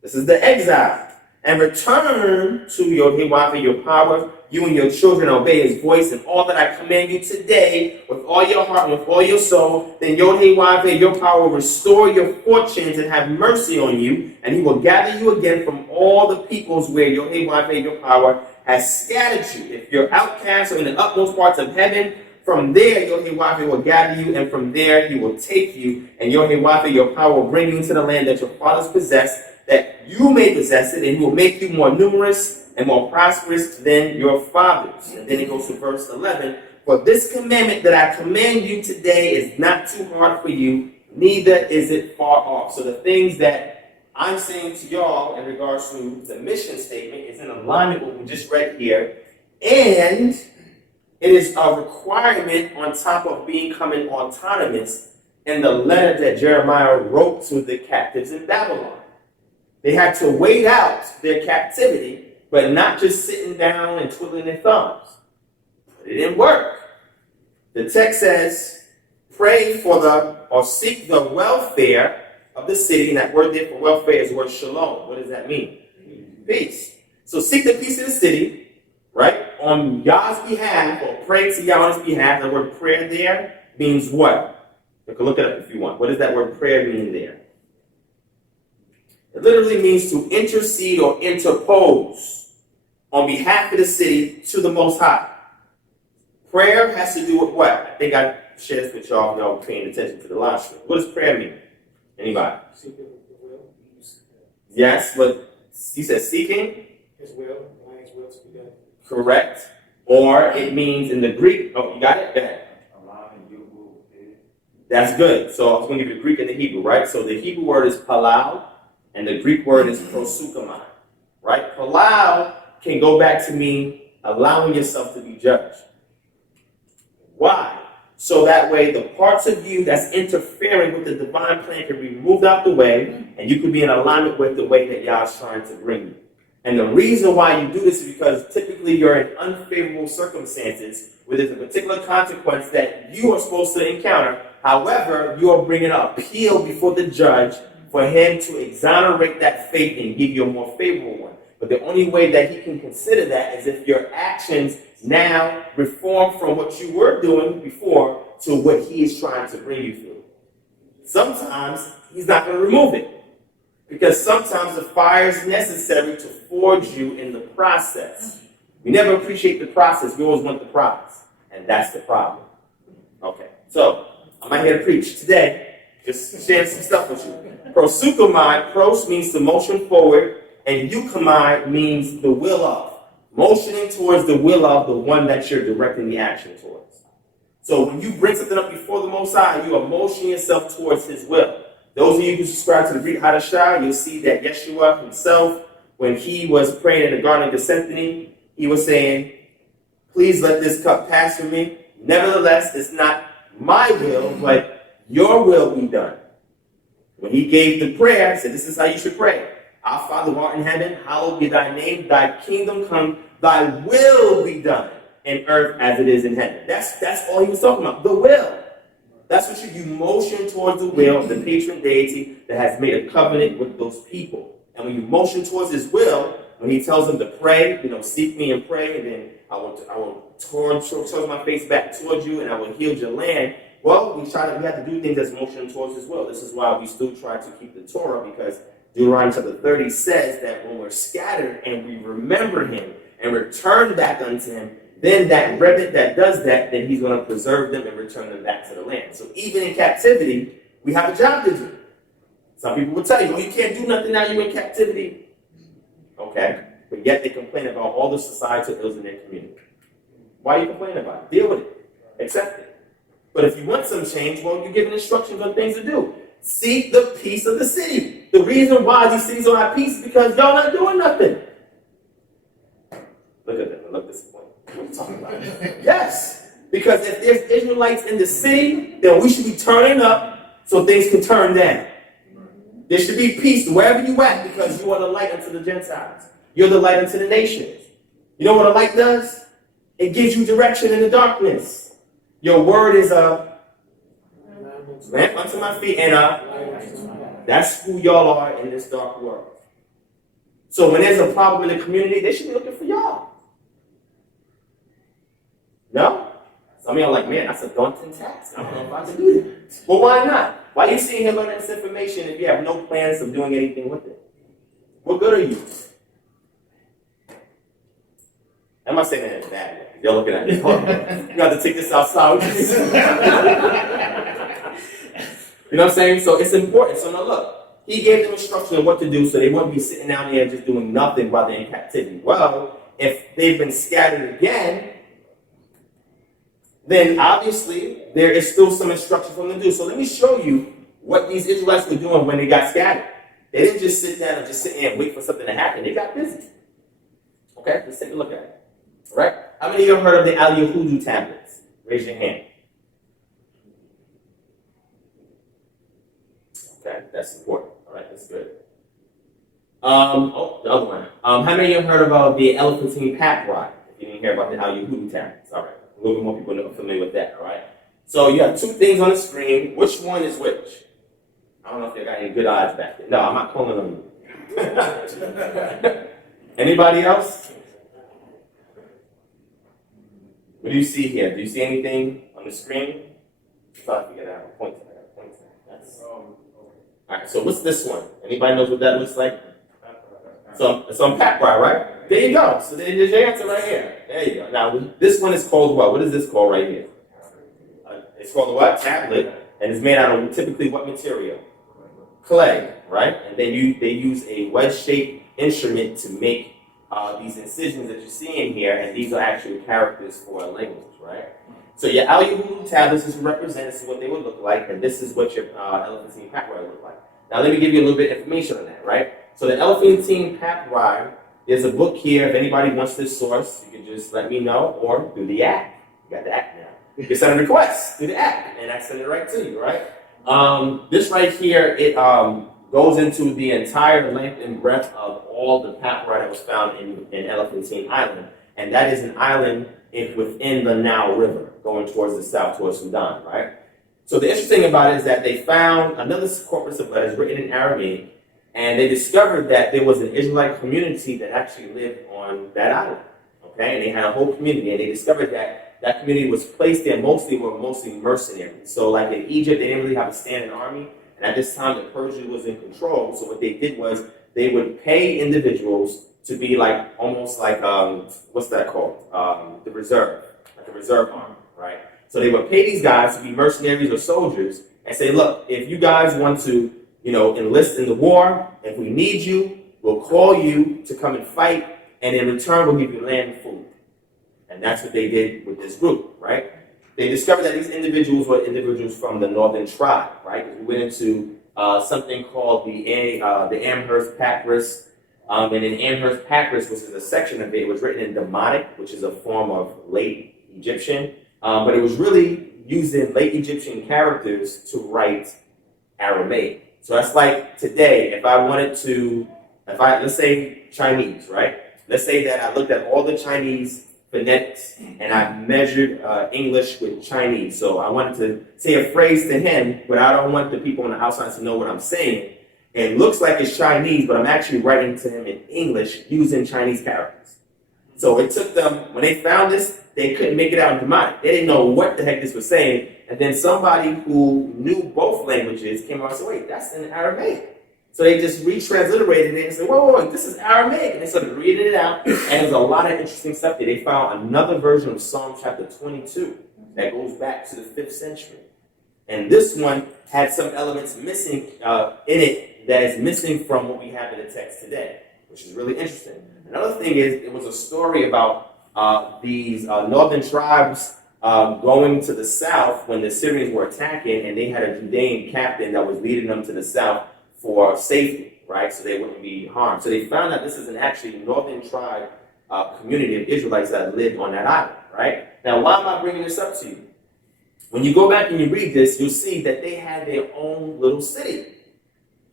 This is the exile. And return to Yod-Heh-Wah-Pheh your power, you and your children obey his voice, and all that I command you today, with all your heart and with all your soul, then Yod-Heh-Wah-Pheh your power will restore your fortunes and have mercy on you, and he will gather you again from all the peoples where Yod-Heh-Wah-Pheh your power has scattered you. If you're outcast or in the utmost parts of heaven, from there Yod-Heh-Wah-Pheh will gather you, and from there he will take you, and Yod-Heh-Wah-Pheh your power will bring you into the land that your fathers possessed, that you may possess it, and he will make you more numerous and more prosperous than your fathers. And then it goes to verse 11. For this commandment that I command you today is not too hard for you, neither is it far off. So the things that I'm saying to y'all in regards to the mission statement is in alignment with what we just read here. And it is a requirement on top of becoming autonomous in the letter that Jeremiah wrote to the captives in Babylon. They had to wait out their captivity, but not just sitting down and twiddling their thumbs. Put it in work. The text says, pray for or seek the welfare of the city. And that word there for welfare is the word shalom. What does that mean? Peace. So seek the peace of the city, right? On Yah's behalf, or pray to Yah on his behalf. The word prayer there means what? You can look it up if you want. What does that word prayer mean there? It literally means to intercede or interpose on behalf of the city to the Most High. Prayer has to do with what? I think I shared this with y'all, y'all paying attention to the live stream. What does prayer mean? Anybody? Seeking the will. Yes, but he says seeking. His will, allowing his will to be done. Correct. Or it means in the Greek. Oh, you got it? Go ahead. Allowing your will. That's good. So I was going to give you the Greek and the Hebrew, right? So the Hebrew word is palau, And the Greek word is prosukamai, right? Palau can go back to mean allowing yourself to be judged. Why? So that way the parts of you that's interfering with the divine plan can be moved out the way, and you can be in alignment with the way that Yah's trying to bring you. And the reason why you do this is because typically you're in unfavorable circumstances where there's a particular consequence that you are supposed to encounter. However, you are bringing an appeal before the judge for him to exonerate that fate and give you a more favorable one. But the only way that he can consider that is if your actions now reform from what you were doing before to what he is trying to bring you through. Sometimes he's not going to remove it, because sometimes the fire is necessary to forge you in the process. We never appreciate the process. We always want the prize. And that's the problem. Okay, so I'm not here to preach today. Just sharing some stuff with you. Prosukamai, pros means to motion forward, and eukamai means the will of. Motioning towards the will of the one that you're directing the action towards. So when you bring something up before the Most High, you are motioning yourself towards his will. Those of you who subscribe to the Greek Hadashah, you'll see that Yeshua himself, when he was praying in the Garden of Gethsemane, he was saying, please let this cup pass from me. Nevertheless, it's not my will, but your will be done. When he gave the prayer, he said, this is how you should pray. Our Father who art in heaven, hallowed be thy name, thy kingdom come, thy will be done in earth as it is in heaven. That's all he was talking about, the will. That's what you motion towards the will of the patron deity that has made a covenant with those people. And when you motion towards his will, when he tells them to pray, seek me and pray, and then I will turn my face back towards you and I will heal your land. Well, we have to do things as motion towards his will. This is why we still try to keep the Torah, because Deuteronomy chapter 30 says that when we're scattered and we remember him and return back unto him, then that remnant that does that, then he's going to preserve them and return them back to the land. So even in captivity, we have a job to do. Some people will tell you, you can't do nothing now, you're in captivity. Okay, but yet they complain about all the societal ills in their community. Why are you complaining about it? Deal with it. Accept it. But if you want some change, well, you're given instructions on things to do. Seek the peace of the city. The reason why these cities don't have peace is because y'all not doing nothing. Look at them. Look disappointed. What are you talking about? Yes. Because if there's Israelites in the city, then we should be turning up so things can turn down. There should be peace wherever you at, because you are the light unto the Gentiles. You're the light unto the nations. You know what a light does? It gives you direction in the darkness. Your word is a lamp unto my feet and that's who y'all are in this dark world. So when there's a problem in the community, they should be looking for y'all. No? Some of y'all are like, man, that's a daunting task. I don't know if I can do that. Well, why not? Why are you sitting here learning this information if you have no plans of doing anything with it? What good are you? I'm not saying that in a bad way. You're looking at me. You got to take this outside. You know what I'm saying? So it's important. So now look, he gave them instruction on what to do so they wouldn't be sitting down there just doing nothing while they're in captivity. Well, if they've been scattered again, then obviously there is still some instruction for them to do. So let me show you what these Israelites were doing when they got scattered. They didn't just sit down and just sit there and wait for something to happen. They got busy. Okay, let's take a look at it. All right? How many of you have heard of the Al Yehudu tablets? Raise your hand. Okay, that's important. All right, that's good. The other one. How many of you have heard about the Elephantine Papyri? If you didn't hear about the Al Yehudu tablets, all right. A little bit more people are familiar with that, all right? So you have two things on the screen. Which one is which? I don't know if you got any good eyes back there. No, I'm not calling on you. Anybody else? What do you see here? Do you see anything on the screen? Sorry, I got a pointer. That's... All right, so what's this one? Anybody knows what that looks like? So it's on Papyri, right? There you go. So there's your answer right here. There you go. Now, this one is called what? What is this called right here? It's called a what? Tablet. And it's made out of typically what material? Clay, right? And then they use a wedge-shaped instrument to make these incisions that you're seeing here, and these are actually characters for a language, right? So your Al Yehudu tablets is represent, this is what they would look like, and this is what your Elephantine Papyri would look like. Now let me give you a little bit of information on that, right? So the Elephantine Papyri, there's a book here. If anybody wants this source, you can just let me know or do the app. You got the app now. You can send a request through the app, and I send it right to you, right? This right here, it goes into the entire length and breadth of all the papyri that was found in Elephantine Island, and that is an island within the Nile River, going towards the south, towards Sudan, right? So the interesting thing about it is that they found another corpus of letters written in Aramaic, and they discovered that there was an Israelite community that actually lived on that island, okay? And they had a whole community, and they discovered that that community was placed there mostly mercenaries. So like in Egypt, they didn't really have a standing army, and at this time, the Persian was in control. So what they did was they would pay individuals to be like, almost like, what's that called? The reserve, like a reserve army, right? So they would pay these guys to be mercenaries or soldiers and say, look, if you guys want to, enlist in the war, if we need you, we'll call you to come and fight, and in return, we'll give you land and food. And that's what they did with this group, right? They discovered that these individuals were individuals from the northern tribe, right? We went into something called the Amherst Papyrus. And in Amherst Papyrus, which is a section of it, was written in Demotic, which is a form of late Egyptian. But it was really using late Egyptian characters to write Aramaic. So that's like today, let's say Chinese, right? Let's say that I looked at all the Chinese phonetics and I measured English with Chinese. So I wanted to say a phrase to him, but I don't want the people on the outside to know what I'm saying. It looks like it's Chinese, but I'm actually writing to him in English using Chinese characters. So it took them, when they found this, they couldn't make it out in Demonic. They didn't know what the heck this was saying. And then somebody who knew both languages came out and said, wait, that's in Aramaic. So they just retransliterated it and said, whoa, this is Aramaic. And they started reading it out. And there's a lot of interesting stuff there. They found another version of Psalm chapter 22 that goes back to the 5th century. And this one had some elements missing in it that is missing from what we have in the text today, which is really interesting. Another thing is, it was a story about these northern tribes going to the south when the Syrians were attacking, and they had a Judean captain that was leading them to the south for safety, right? So they wouldn't be harmed. So they found out this is an actually northern tribe community of Israelites that lived on that island, right? Now, why am I bringing this up to you? When you go back and you read this, you'll see that they had their own little city,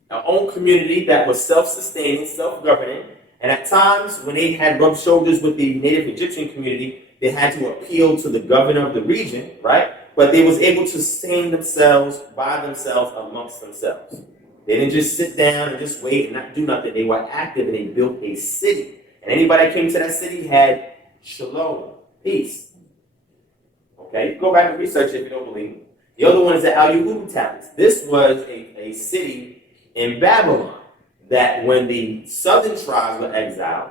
their own community that was self-sustaining, self-governing. And at times, when they had rubbed shoulders with the native Egyptian community, they had to appeal to the governor of the region, right? But they was able to sustain themselves by themselves amongst themselves. They didn't just sit down and just wait and not do nothing. They were active and they built a city. And anybody that came to that city had shalom, peace. Okay, go back and research it if you don't believe me. The other one is the Al-Yahudu tablets. This was a city in Babylon that when the southern tribes were exiled,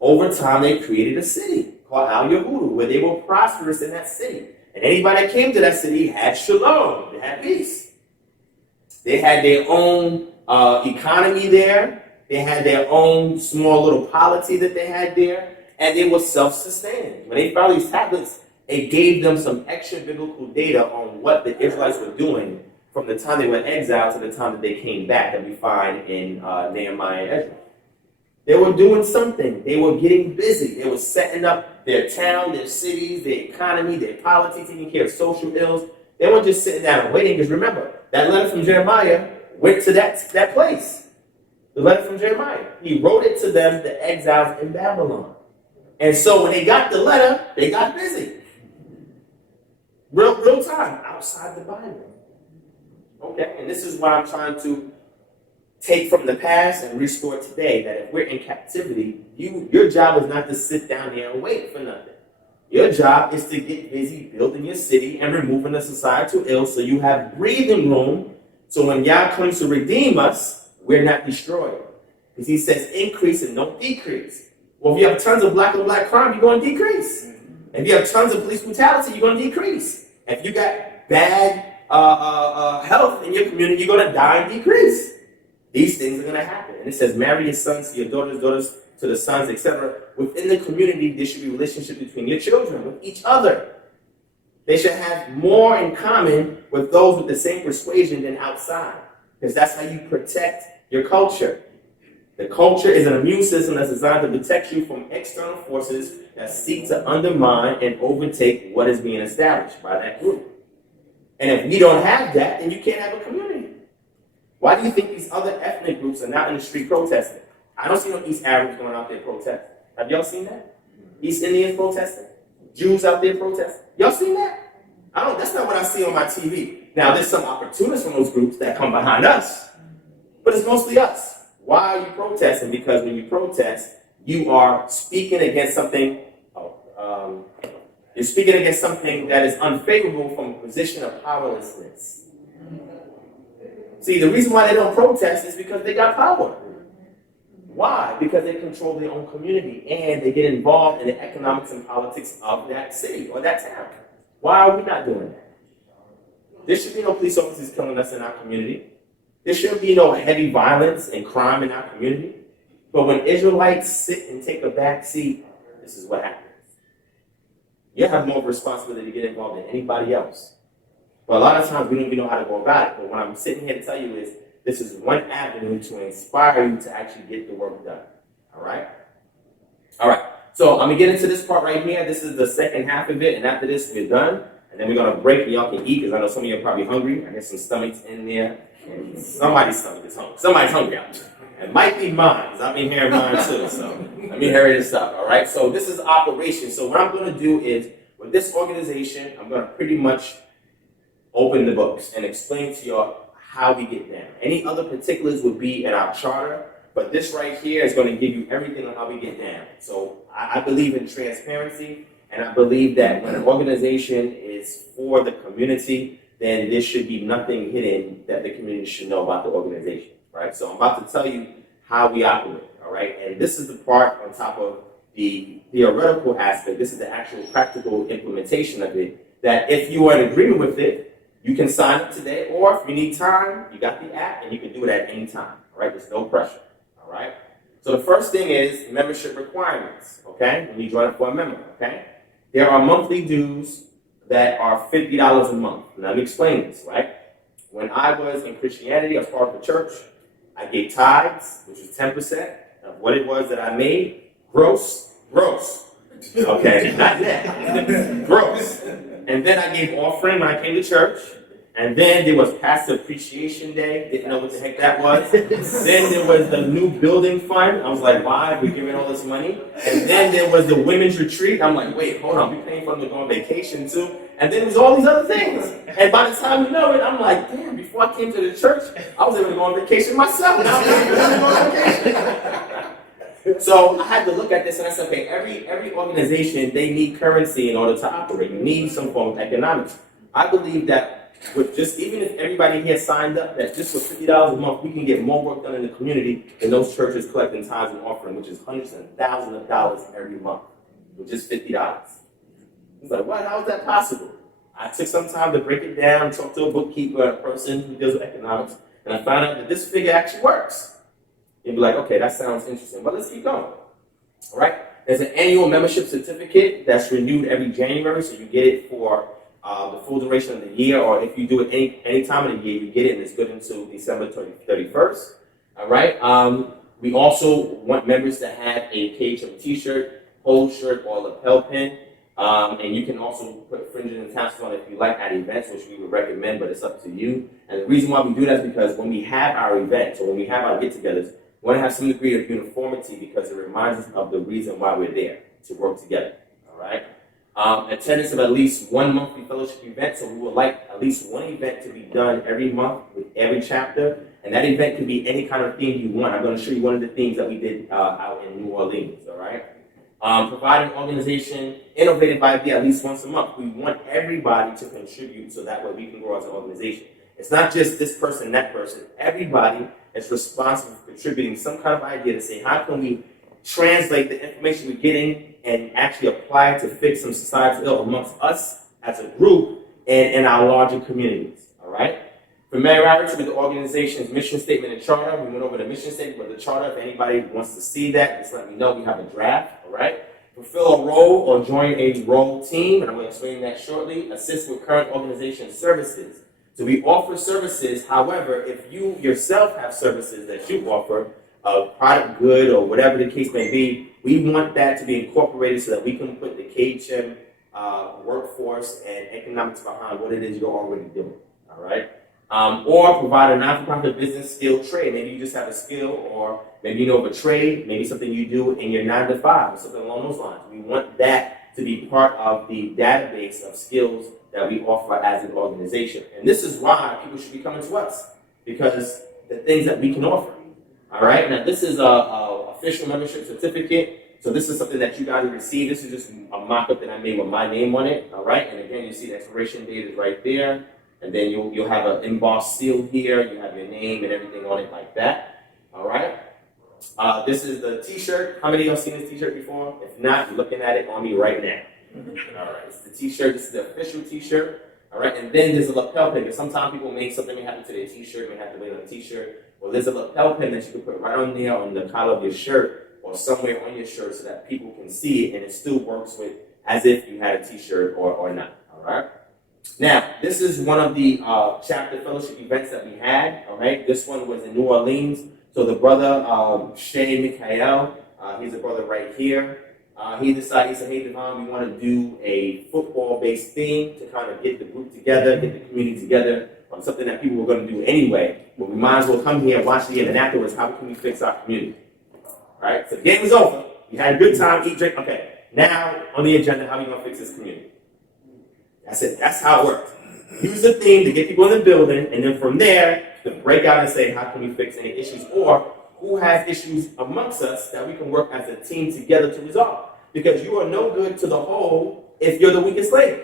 over time they created a city called Al-Yahudu where they were prosperous in that city. And anybody that came to that city had shalom, they had peace. They had their own economy there. They had their own small little polity that they had there. And they were self-sustaining. When they found these tablets, it gave them some extra biblical data on what the Israelites were doing from the time they were exiled to the time that they came back, that we find in Nehemiah and Ezra. They were doing something. They were getting busy. They were setting up their town, their cities, their economy, their polity, taking care of social ills. They weren't just sitting down and waiting, because remember, that letter from Jeremiah went to that place. The letter from Jeremiah. He wrote it to them, the exiles in Babylon. And so when they got the letter, they got busy. Real time, outside the Bible. Okay, and this is what I'm trying to take from the past and restore today, that if we're in captivity, your job is not to sit down there and wait for nothing. Your job is to get busy building your city and removing the societal ills so you have breathing room, so when Yah comes to redeem us, we're not destroyed. Because he says increase and don't decrease. Well, if you have tons of black on black crime, you're going to decrease. If you have tons of police brutality, you're going to decrease. If you got bad health in your community, you're going to die and decrease. These things are going to happen. And it says, marry your sons to your daughters to the sons, etc. Within the community, there should be relationships between your children, with each other. They should have more in common with those with the same persuasion than outside. because that's how you protect your culture. The culture is an immune system that's designed to protect you from external forces that seek to undermine and overtake what is being established by that group. And if we don't have that, then you can't have a community. Why do you think these other ethnic groups are not in the street protesting? I don't see no East Arabs going out there protesting. Have y'all seen that? East Indians protesting? Jews out there protesting? Y'all seen that? That's not what I see on my TV. Now, there's some opportunists from those groups that come behind us, but it's mostly us. Why are you protesting? Because when you protest, you are speaking against something. You're speaking against something that is unfavorable from a position of powerlessness. See, the reason why they don't protest is because they got power. Why? Because they control their own community and they get involved in the economics and politics of that city or that town. Why are we not doing that? There should be no police officers killing us in our community. There shouldn't be no heavy violence and crime in our community. But when Israelites sit and take a back seat, this is what happens. You have more responsibility to get involved than anybody else. But a lot of times we don't even know how to go about it. But what I'm sitting here to tell you is this is one avenue to inspire you to actually get the work done. All right? All right. So I'm going to get into this part right here. This is the second half of it. And after this, we're done. And then we're going to break and y'all can eat because I know some of you are probably hungry. I got some stomachs in there. Somebody's stomach is hungry. Somebody's hungry out there. It might be mine because I've been hearing mine too. So let me hurry this up. All right? So this is operation. So what I'm going to do is with this organization, I'm going to pretty much open the books and explain to y'all how we get down. Any other particulars would be in our charter, but this right here is going to give you everything on how we get down. So I believe in transparency, and I believe that when an organization is for the community, then there should be nothing hidden that the community should know about the organization, right? So I'm about to tell you how we operate, all right? And this is the part on top of the theoretical aspect. This is the actual practical implementation of it, that if you are in agreement with it, you can sign up today, or if you need time, you got the app, and you can do it at any time, all right? There's no pressure, all right? So the first thing is membership requirements, okay? When you join up for a member, okay? There are monthly dues that are $50 a month. Let me explain this, right? When I was in Christianity, I was part of the church, I gave tithes, which is 10% of what it was that I made, gross, okay? Not net, gross. And then I gave offering when I came to church. And then there was Pastor Appreciation Day. Didn't know what the heck that was. Then there was the new building fund. I was like, why? We're giving all this money. And then there was the women's retreat. I'm like, wait, hold on. We're paying for them to go on vacation too. And then there was all these other things. And by the time you know it, I'm like, damn, before I came to the church, I was able to go on vacation myself. Now I'm able to go on vacation. So I had to look at this and I said, okay, every organization, they need currency in order to operate. You need some form of economics. I believe that with just, even if everybody here signed up, that just for $50 a month, we can get more work done in the community than those churches collecting tithes and offering, which is hundreds and thousands of dollars every month, with just $50. It's like, what? How is that possible? I took some time to break it down, talk to a bookkeeper, a person who deals with economics, and I found out that this figure actually works. You'd be like, okay, that sounds interesting, but let's keep going. All right? There's an annual membership certificate that's renewed every January, so you get it for the full duration of the year, or if you do it any time of the year, you get it, and it's good until December 31st. All right? We also want members to have a KHM t-shirt, polo shirt, or lapel pin, and you can also put fringes and tassels on if you like at events, which we would recommend, but it's up to you. And the reason why we do that is because when we have our events, or when we have our get-togethers, we want to have some degree of uniformity because it reminds us of the reason why we're there, to work together, all right? Attendance of at least one monthly fellowship event, so we would like at least one event to be done every month with every chapter, and that event can be any kind of theme you want. I'm going to show you one of the themes that we did out in New Orleans, all right? Provide an organization innovative idea at least once a month. We want everybody to contribute so that way we can grow as an organization. It's not just this person, that person. Everybody is responsible for contributing some kind of idea to say, how can we translate the information we're getting and actually apply it to fix some societal ill amongst us as a group and in our larger communities, all right? Familiarity with the organization's mission statement and charter. We went over the mission statement, but the charter, if anybody wants to see that, just let me know. We have a draft, all right? Fulfill a role or join a role team, and I'm going to explain that shortly. Assist with current organization services. So we offer services. However, if you yourself have services that you offer, a product, good, or whatever the case may be, we want that to be incorporated so that we can put the KHM workforce and economics behind what it is you're already doing. All right. Or provide a non-for-profit business skill trade. Maybe you just have a skill, or maybe you know of a trade, maybe something you do in your 9 to 5, or something along those lines. We want that to be part of the database of skills that we offer as an organization. And this is why people should be coming to us, because the things that we can offer. All right, now this is a official membership certificate. So this is something that you guys receive. This is just a mock-up that I made with my name on it. All right, and again, you see the expiration date is right there. And then you'll have an embossed seal here. You have your name and everything on it like that. All right. This is the T-shirt. How many of y'all seen this T-shirt before? If not, you're looking at it on me right now. All right. It's the T-shirt. This is the official T-shirt. All right. And then there's a lapel pin. Because sometimes people make something may happen to their T-shirt, may have to wait on a T-shirt. Well, there's a lapel pin that you can put right on there on the collar of your shirt or somewhere on your shirt so that people can see it and it still works with as if you had a T-shirt or not. All right. Now, this is one of the chapter fellowship events that we had, all right? This one was in New Orleans. So the brother, Shay Mikhael, he's a brother right here. He decided, he said, hey, Divine, we want to do a football-based theme to kind of get the group together, get the community together on something that people were going to do anyway. But we might as well come here and watch the game, and afterwards, how can we fix our community? All right, so the game is over. We had a good time, eat, drink. Okay, now on the agenda, how are we going to fix this community? That's it. That's how it works. Use the theme to get people in the building, and then from there, to break out and say, how can we fix any issues? Or who has issues amongst us that we can work as a team together to resolve? Because you are no good to the whole if you're the weakest link.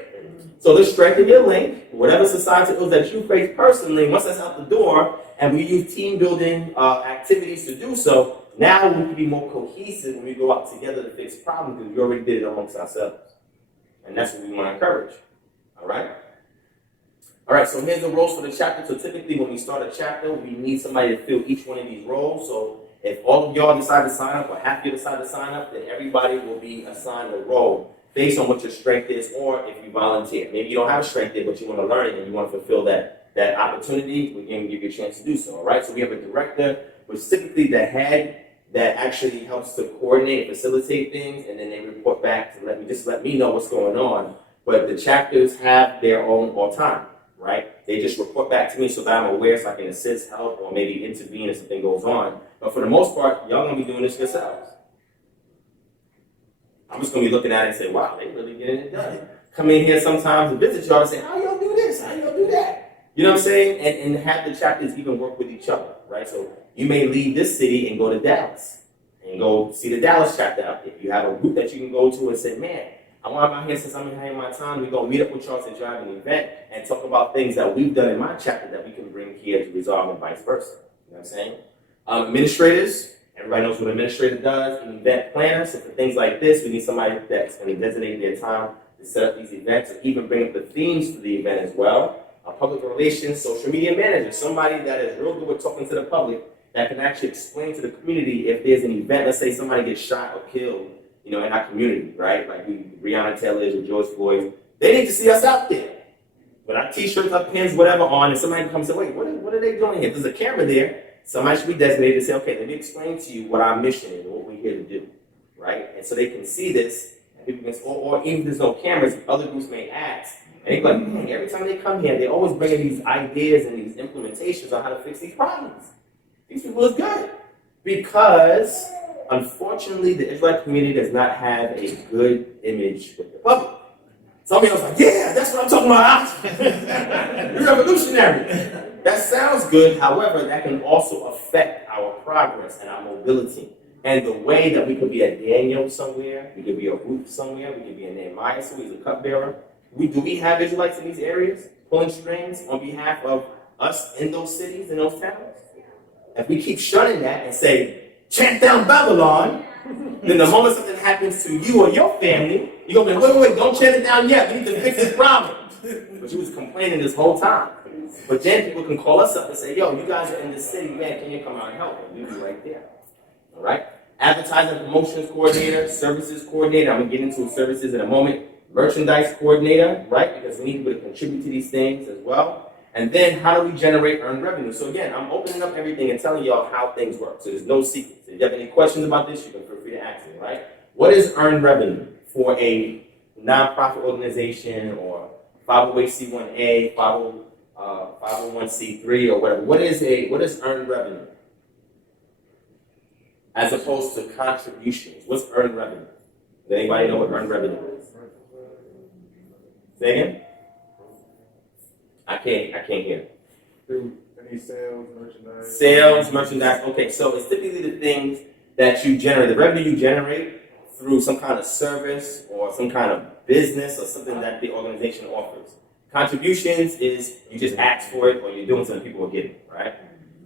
So let's strengthen your link, whatever societal that you face personally, once that's out the door, and we use team building activities to do so, now we can be more cohesive when we go out together to fix problems because we already did it amongst ourselves. And that's what we want to encourage. All right? All right, so here's the roles for the chapter. So typically when we start a chapter, we need somebody to fill each one of these roles. So if all of y'all decide to sign up or half of you decide to sign up, then everybody will be assigned a role based on what your strength is or if you volunteer. Maybe you don't have a strength there, but you want to learn it and you want to fulfill that opportunity. We're going to give you a chance to do so, all right? So we have a director, which is typically the head that actually helps to coordinate and facilitate things, and then they report back to let me know what's going on. But the chapters have their own autonomy, right? They just report back to me so that I'm aware so I can assist, help, or maybe intervene if something goes on. But for the most part, y'all gonna be doing this yourselves. I'm just gonna be looking at it and say, wow, they really getting it done. Come in here sometimes to visit y'all and say, how y'all do this? How y'all do that? You know what I'm saying? And have the chapters even work with each other, right? So you may leave this city and go to Dallas and go see the Dallas chapter out there. You have a group that you can go to and say, man, I want to out here since I'm in my time. We're going to meet up with y'all to drive an event and talk about things that we've done in my chapter that we can bring here to resolve and vice versa. You know what I'm saying? Administrators, everybody knows what an administrator does. An event planner, so for things like this, we need somebody that's going to designate their time to set up these events or even bring up the themes for the event as well. A public relations, social media manager, somebody that is real good with talking to the public that can actually explain to the community if there's an event, let's say somebody gets shot or killed, in our community, right? Like Breonna Taylor's or George Floyd, they need to see us out there. With our t-shirts, our pins, whatever on, and somebody comes and say, wait, what are they doing here? There's a camera there. Somebody should be designated to say, okay, let me explain to you what our mission is and what we're here to do, right? And so they can see this, and people can, or even if there's no cameras, other groups may ask, and they're like, man, every time they come here, they always bring in these ideas and these implementations on how to fix these problems. These people is good. Because unfortunately, the Israelite community does not have a good image with the public. Some of y'all like, yeah, that's what I'm talking about. You're revolutionary. That sounds good. However, that can also affect our progress and our mobility. And the way that we could be a Daniel somewhere, we could be a Ruth somewhere, we could be a Nehemiah somewhere, he's a cupbearer. Do we have Israelites in these areas pulling strings on behalf of us in those cities, in those towns? If we keep shunning that and say, chant down Babylon, then the moment something happens to you or your family, you're going to be, wait, don't chant it down yet. We need to fix this problem. But you was complaining this whole time. But then people can call us up and say, yo, you guys are in this city, man, can you come out and help? And we'll be right there. All right? Advertising promotions coordinator, services coordinator. I'm going to get into services in a moment. Merchandise coordinator, right? Because we need people to contribute to these things as well. And then how do we generate earned revenue? So again, I'm opening up everything and telling y'all how things work. So there's no secrets. If you have any questions about this, you can feel free to ask me, right? What is earned revenue for a nonprofit organization or 508c1A, 501c3 or whatever? What is earned revenue? As opposed to contributions. What's earned revenue? Does anybody know what earned revenue is? Say again? I can't hear. Through any sales, merchandise? Sales, merchandise. Okay, so it's typically the things that you generate, the revenue you generate through some kind of service or some kind of business or something that the organization offers. Contributions is you just ask for it or you're doing something people will get it, right?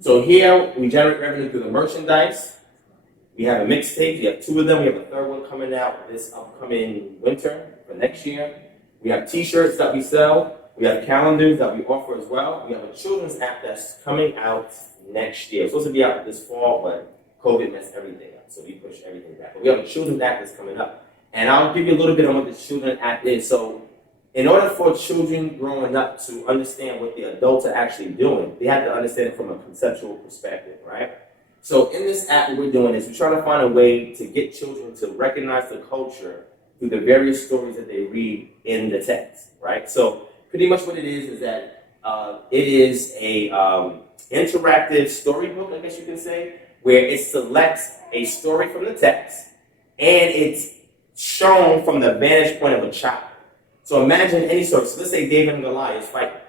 So here we generate revenue through the merchandise. We have a mixtape. We have 2 of them. We have a 3rd one coming out this upcoming winter for next year. We have t-shirts that we sell. We have calendars that we offer as well. We have a children's app that's coming out next year. It's supposed to be out this fall, but COVID messed everything up, so we pushed everything back. But we have a children's app that's coming up. And I'll give you a little bit on what this children's app is. So in order for children growing up to understand what the adults are actually doing, they have to understand it from a conceptual perspective, right? So in this app, what we're doing is we're trying to find a way to get children to recognize the culture through the various stories that they read in the text, right? So pretty much what it is that it is a interactive storybook, I guess you can say, where it selects a story from the text and it's shown from the vantage point of a child. So imagine any story. So let's say David and Goliath fighting,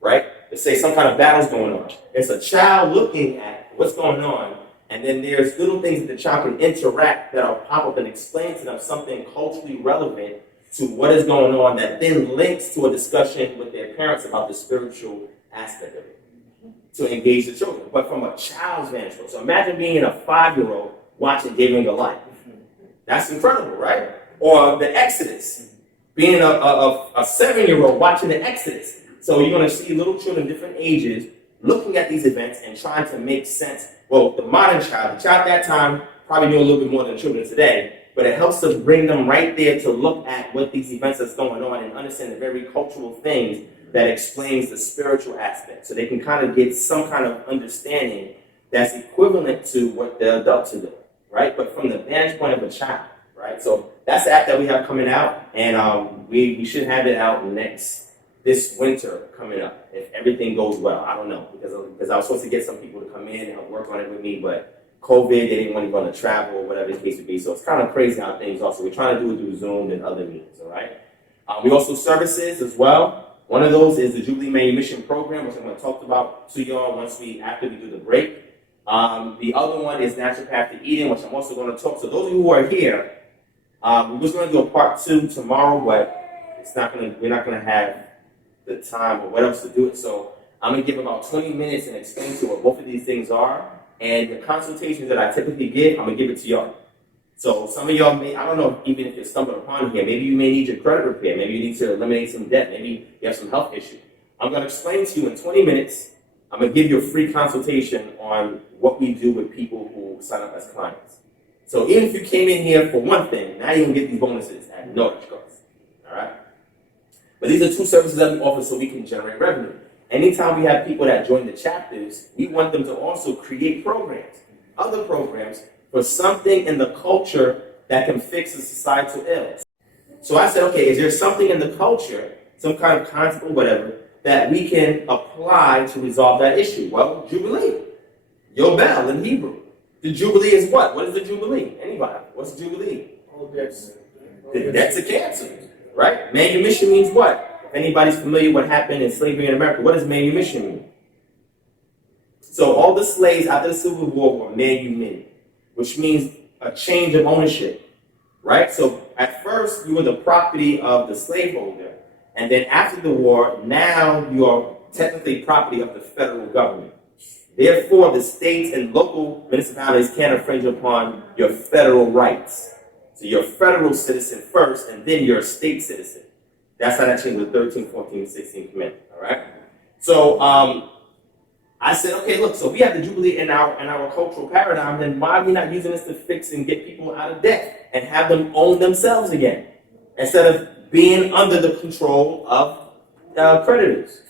right? Let's say some kind of battle's going on. It's a child looking at what's going on, and then there's little things that the child can interact that'll pop up and explain to them something culturally relevant to what is going on that then links to a discussion with their parents about the spiritual aspect of it to engage the children, but from a child's vantage point. So imagine being a 5-year-old watching David and Goliath. That's incredible, right? Or the Exodus, being a 7-year-old watching the Exodus. So you're going to see little children, different ages, looking at these events and trying to make sense. Well, the modern child, the child at that time, probably knew a little bit more than children today, but it helps to bring them right there to look at what these events that's going on and understand the very cultural things that explains the spiritual aspect. So they can kind of get some kind of understanding that's equivalent to what the adults are doing, right? But from the vantage point of a child, right? So that's the app that we have coming out, and we should have it out this winter coming up, if everything goes well. I don't know, because I was supposed to get some people to come in and help work on it with me, but COVID, they didn't want to go on travel or whatever the case would be. So it's kind of crazy how things are. So we're trying to do it through Zoom and other means, all right? We also services as well. One of those is the Jubilee Manumission Program, which I'm going to talk about to y'all after we do the break. The other one is Natural Path to Eden, which I'm also going to talk to. Those of you who are here, we was going to do a part 2 tomorrow, but we're not going to have the time or what else to do it. So I'm going to give about 20 minutes and explain to you what both of these things are. And the consultations that I typically give, I'm going to give it to y'all. So some of y'all may, I don't know, even if you're stumbling upon here, maybe you may need your credit repair. Maybe you need to eliminate some debt. Maybe you have some health issue. I'm going to explain to you in 20 minutes. I'm going to give you a free consultation on what we do with people who sign up as clients. So even if you came in here for one thing, now you can get these bonuses at no extra cost. All right? But these are 2 services that we offer so we can generate revenue. Anytime we have people that join the chapters, we want them to also create programs, other programs, for something in the culture that can fix the societal ills. So I said, okay, is there something in the culture, some kind of concept or whatever, that we can apply to resolve that issue? Well, Jubilee. Yobel in Hebrew. The Jubilee is what? What is the Jubilee? Anybody? What's Jubilee? All debts. The debts are canceled, right? Manumission means what? If anybody's familiar with what happened in slavery in America, what does manumission mean? So all the slaves after the Civil War were manumitted, which means a change of ownership, right? So at first, you were the property of the slaveholder, and then after the war, now you are technically property of the federal government. Therefore, the states and local municipalities can't infringe upon your federal rights. So you're a federal citizen first, and then you're a state citizen. That's how that changed with 13, 14, 16 commandment, all right? So I said, okay, look, so we have the Jubilee in our cultural paradigm, then why are we not using this to fix and get people out of debt and have them own themselves again, instead of being under the control of creditors?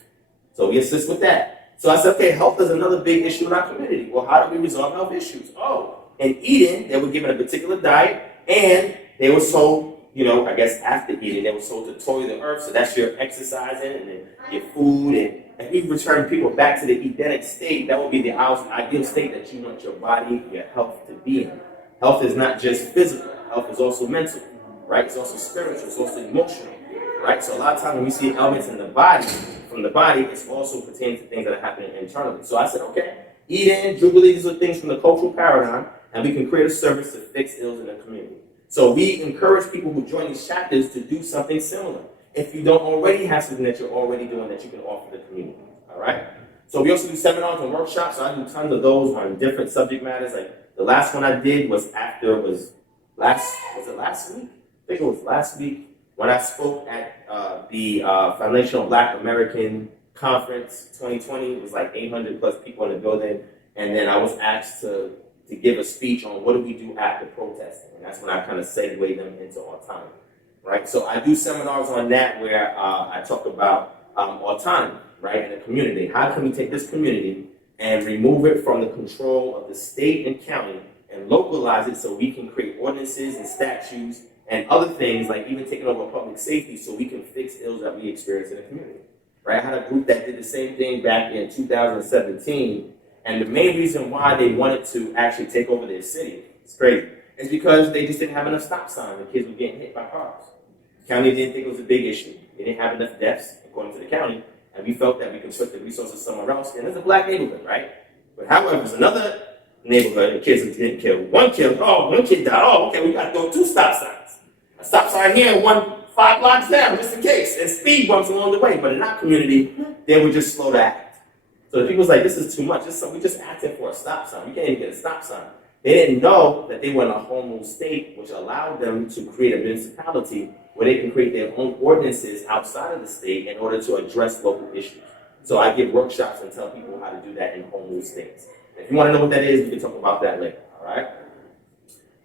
So we assist with that. So I said, okay, health is another big issue in our community. Well, how do we resolve health issues? Oh, in Eden, they were given a particular diet, and they were sold, I guess after Eden, they were sold to toil the earth. So that's your exercising and then your food. And if we return people back to the Edenic state, that would be the ideal state that you want your body, your health to be in. Health is not just physical. Health is also mental, right? It's also spiritual. It's also emotional, right? So a lot of times when we see elements in the body, from the body, it's also pertaining to things that are happening internally. So I said, okay, Eden, Jubilee, these are things from the cultural paradigm, and we can create a service to fix ills in the community. So we encourage people who join these chapters to do something similar. If you don't already have something that you're already doing that you can offer the community, all right? So we also do seminars and workshops. So I do tons of those on different subject matters. Like the last one I did was last week? I think it was last week when I spoke at the Foundational Black American Conference 2020. It was like 800 plus people in the building. And then I was asked to give a speech on what do we do after protesting. And that's when I kind of segued them into autonomy, right? So I do seminars on that where I talk about autonomy, right, in the community. How can we take this community and remove it from the control of the state and county and localize it so we can create ordinances and statutes and other things, like even taking over public safety so we can fix ills that we experience in the community, right? I had a group that did the same thing back in 2017, and the main reason why they wanted to actually take over their city, it's crazy, is because they just didn't have enough stop signs. The kids were getting hit by cars. The county didn't think it was a big issue. They didn't have enough deaths, according to the county, and we felt that we could put the resources somewhere else, and it's a black neighborhood, right? But however, there's another neighborhood, the kids didn't kill. One kid died. Oh, okay, we got to go 2 stop signs. A stop sign here and 5 blocks down, just in case, and speed bumps along the way. But in our community, they were just slow to act. So the people was like, this is too much. We just asking for a stop sign. We can't even get a stop sign. They didn't know that they were in a home rule state, which allowed them to create a municipality where they can create their own ordinances outside of the state in order to address local issues. So I give workshops and tell people how to do that in home rule states. If you want to know what that is, we can talk about that later, all right?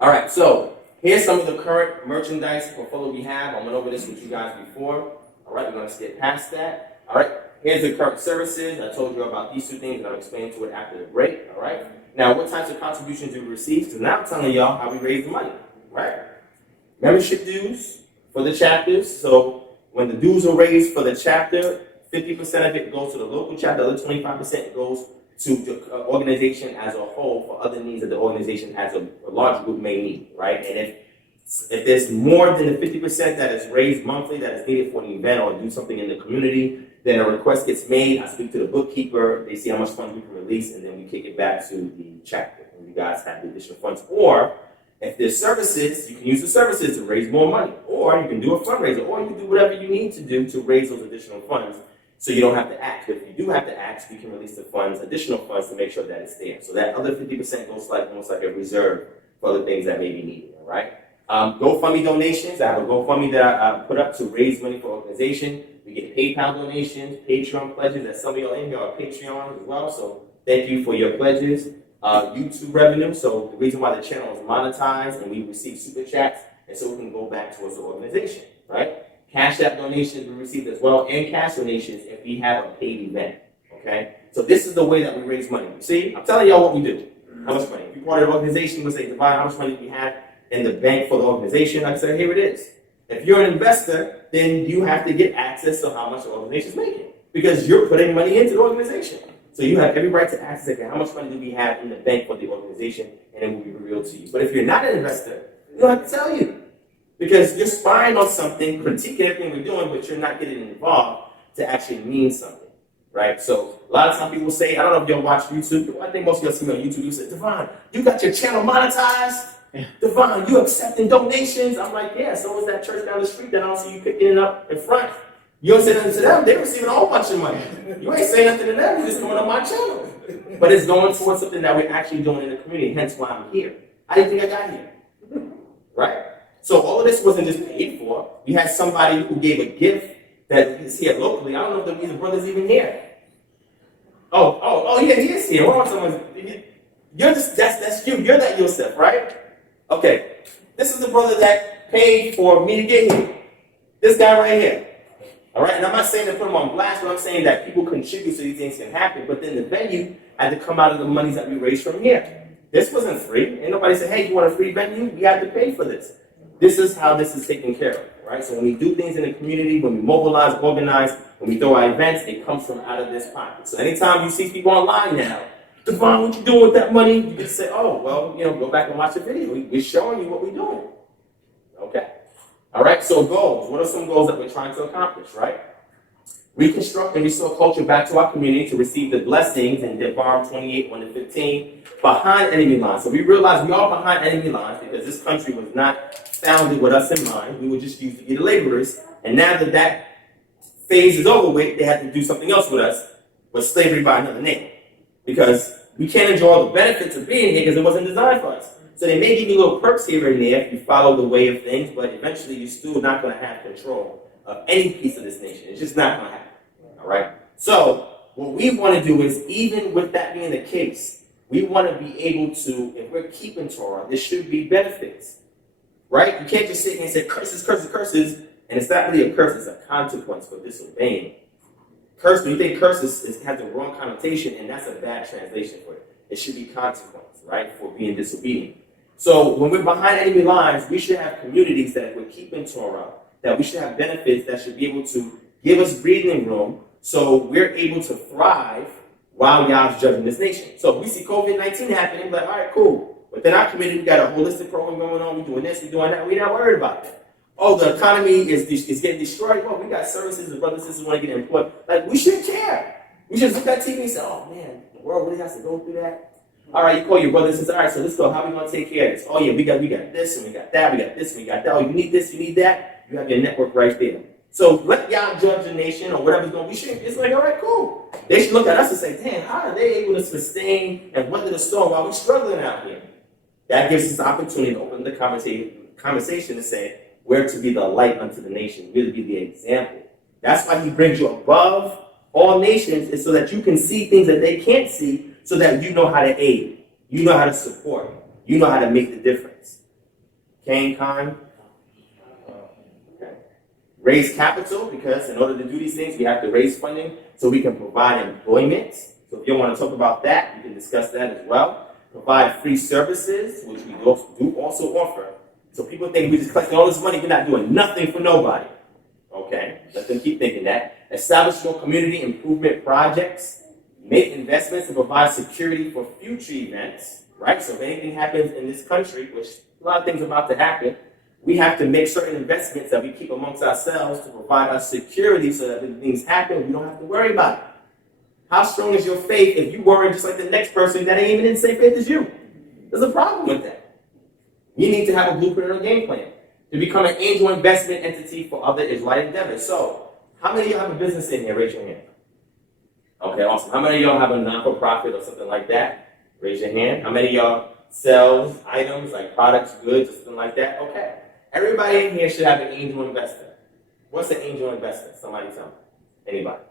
All right, so here's some of the current merchandise portfolio we have. I went over this with you guys before. All right, we're going to skip past that. All right, here's the current services. I told you about these 2 things, and I'll explain to it after the break, all right? Now, what types of contributions do we receive? Because now I'm telling y'all how we raise the money, right? Membership dues for the chapters. So when the dues are raised for the chapter, 50% of it goes to the local chapter, the other 25% goes to the organization as a whole for other needs that the organization as a large group may need, right? And if there's more than the 50% that is raised monthly that is needed for an event or do something in the community, then a request gets made. I speak to the bookkeeper. They see how much funds we can release, and then we kick it back to the chapter, and you guys have the additional funds. Or if there's services, you can use the services to raise more money, or you can do a fundraiser, or you can do whatever you need to do to raise those additional funds. So you don't have to act, but if you do have to act, we can release the funds, additional funds, to make sure that it's there. So that other 50% goes like almost like a reserve for other things that may be needed, all right? GoFundMe donations. I have a GoFundMe that I put up to raise money for organization. We get PayPal donations, Patreon pledges, and some of y'all in here are Patreon as well, so thank you for your pledges. YouTube revenue, so the reason why the channel is monetized and we receive super chats, and so we can go back towards the organization, right? Cash App donations we received as well, and cash donations if we have a paid event, okay? So this is the way that we raise money. See, I'm telling y'all what we do. How much money? If you're part of the organization, we say, Divine, how much money do we have in the bank for the organization? I say, here it is. If you're an investor, then you have to get access to how much the organization is making, because you're putting money into the organization. So you have every right to access it. How much money do we have in the bank for the organization, and it will be revealed to you. But if you're not an investor, we don't have to tell you, because you're spying on something, critiquing everything we're doing, but you're not getting involved to actually mean something, right? So a lot of times people say, I don't know if y'all watch YouTube. I think most of y'all see me on YouTube. You say, Divine, you got your channel monetized? Divine, you accepting donations? I'm like, yeah, so is that church down the street that I don't see you picking it up in front. You don't say nothing to them, they're receiving a whole bunch of money. You ain't saying nothing to them, you're just going on my channel. But it's going towards something that we're actually doing in the community, hence why I'm here. I didn't think I got here, right? So all of this wasn't just paid for. We had somebody who gave a gift that is here locally. I don't know if these brothers even here. Oh, yeah, he is here. Hold on, someone. You're just, that's you. You're that Yosef, right? Okay. This is the brother that paid for me to get here. This guy right here. All right, and I'm not saying to put them on blast, but I'm saying that people contribute so these things can happen, but then the venue had to come out of the monies that we raised from here. This wasn't free. Ain't nobody said, hey, you want a free venue? We had to pay for this. This is how this is taken care of, right? So when we do things in the community, when we mobilize, organize, when we throw our events, it comes from out of this pocket. So anytime you see people online now, Devon, what you doing with that money? You just say, oh, well, go back and watch the video. We're showing you what we're doing. Okay. All right, so goals. What are some goals that we're trying to accomplish, right? Reconstruct and restore culture back to our community to receive the blessings in Deuteronomy 28, 1-15, behind enemy lines. So we realize we are behind enemy lines because this country was not founded with us in mind. We were just used to be the laborers. And now that that phase is over with, they had to do something else with us, but slavery by another name. Because we can't enjoy all the benefits of being here because it wasn't designed for us. So they may give you little perks here and there if you follow the way of things, but eventually you're still not going to have control of any piece of this nation. It's just not going to happen. All right? So what we want to do is, even with that being the case, we want to be able to, if we're keeping Torah, there should be benefits. Right? You can't just sit here and say curses, curses, curses, and it's not really a curse, it's a consequence for disobeying. Curse, when you think curses, it has the wrong connotation, and that's a bad translation for it. It should be consequence, right, for being disobedient. So when we're behind enemy lines, we should have communities that if we're keeping Torah, that we should have benefits that should be able to give us breathing room so we're able to thrive while God's judging this nation. So if we see COVID-19 happening, we're like, all right, cool. Within our community, we got a holistic program going on. We're doing this, we're doing that. We're not worried about that. Oh, the economy is getting destroyed. Well, we got services and brothers and sisters want to get employed. Like, we shouldn't care. We should look at TV and say, oh, man, the world really has to go through that. All right, you call your brothers and sisters. All right, so let's go. How are we going to take care of this? Oh, yeah, we got this and we got that. We got this and we got that. Oh, you need this, you need that. You have your network right there. So let y'all judge the nation or whatever's going to be. It's like, all right, cool. They should look at us and say, damn, how are they able to sustain and weather the storm while we're struggling out here? That gives us the opportunity to open the conversation and say, we're to be the light unto the nation, really be the example. That's why he brings you above all nations, is so that you can see things that they can't see, so that you know how to aid, you know how to support, you know how to make the difference. Kane Khan? Okay. Raise capital, because in order to do these things, we have to raise funding so we can provide employment. So if you want to talk about that, you can discuss that as well. Provide free services, which we do also offer. So people think we just collecting all this money, we're not doing nothing for nobody. Okay, let them keep thinking that. Establish more community improvement projects. Make investments to provide security for future events, right? So if anything happens in this country, which a lot of things are about to happen, we have to make certain investments that we keep amongst ourselves to provide us security so that when things happen, we don't have to worry about it. How strong is your faith if you worry just like the next person that ain't even in the same faith as you? There's a problem with that. You need to have a blueprint or a game plan to become an angel investment entity for other Israelite endeavors. So, how many of y'all have a business in here? Raise your hand. Okay, awesome. How many of y'all have a non-for-profit or something like that? Raise your hand. How many of y'all sell items like products, goods, or something like that? Okay. Everybody in here should have an angel investor. What's an angel investor? Somebody tell me. Anybody?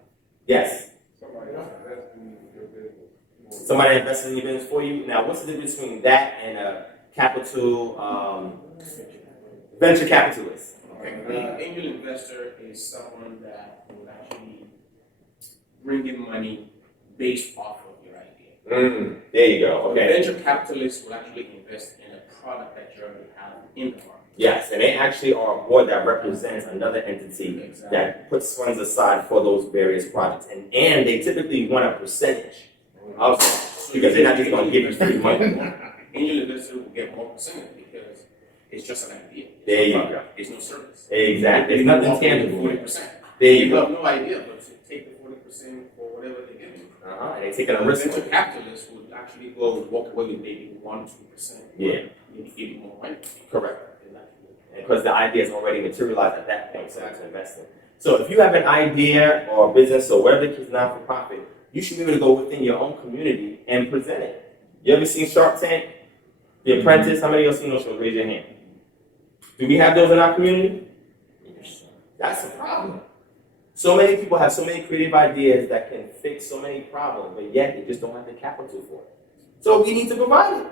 Yes. Somebody else invested in your business. Somebody invested in your business for you. Now, what's the difference between that and a capital, venture capitalist? Okay, the angel investor is someone that will actually bring in money based off of your idea. There you go. The Okay. venture capitalist will actually invest in a product that you already have in the market. Yes, and they actually are a board that represents another entity Exactly. that puts funds aside for those various projects, and they typically want a percentage of that because they're not just going to give you free money. Angel investor will get more percentage because it's just an idea. There you It's no go. product. It's no service. Exactly. There's nothing tangible. 40%. There You you go. have no idea, but to take the 40% for whatever they give you. And they take a risk. Venture capitalists would actually walk away with maybe 1-2%. Yeah. Maybe give you more money. Correct. Because the idea is already materialized at that point, so it's investing. So if you have an idea or a business or whatever the case, non-for-profit, you should be able to go within your own community and present it. You ever seen Shark Tank? The Apprentice? How many of y'all seen those shows? Raise your hand. Do we have those in our community? That's a problem. So many people have so many creative ideas that can fix so many problems, but yet they just don't have the capital for it. So we need to provide it.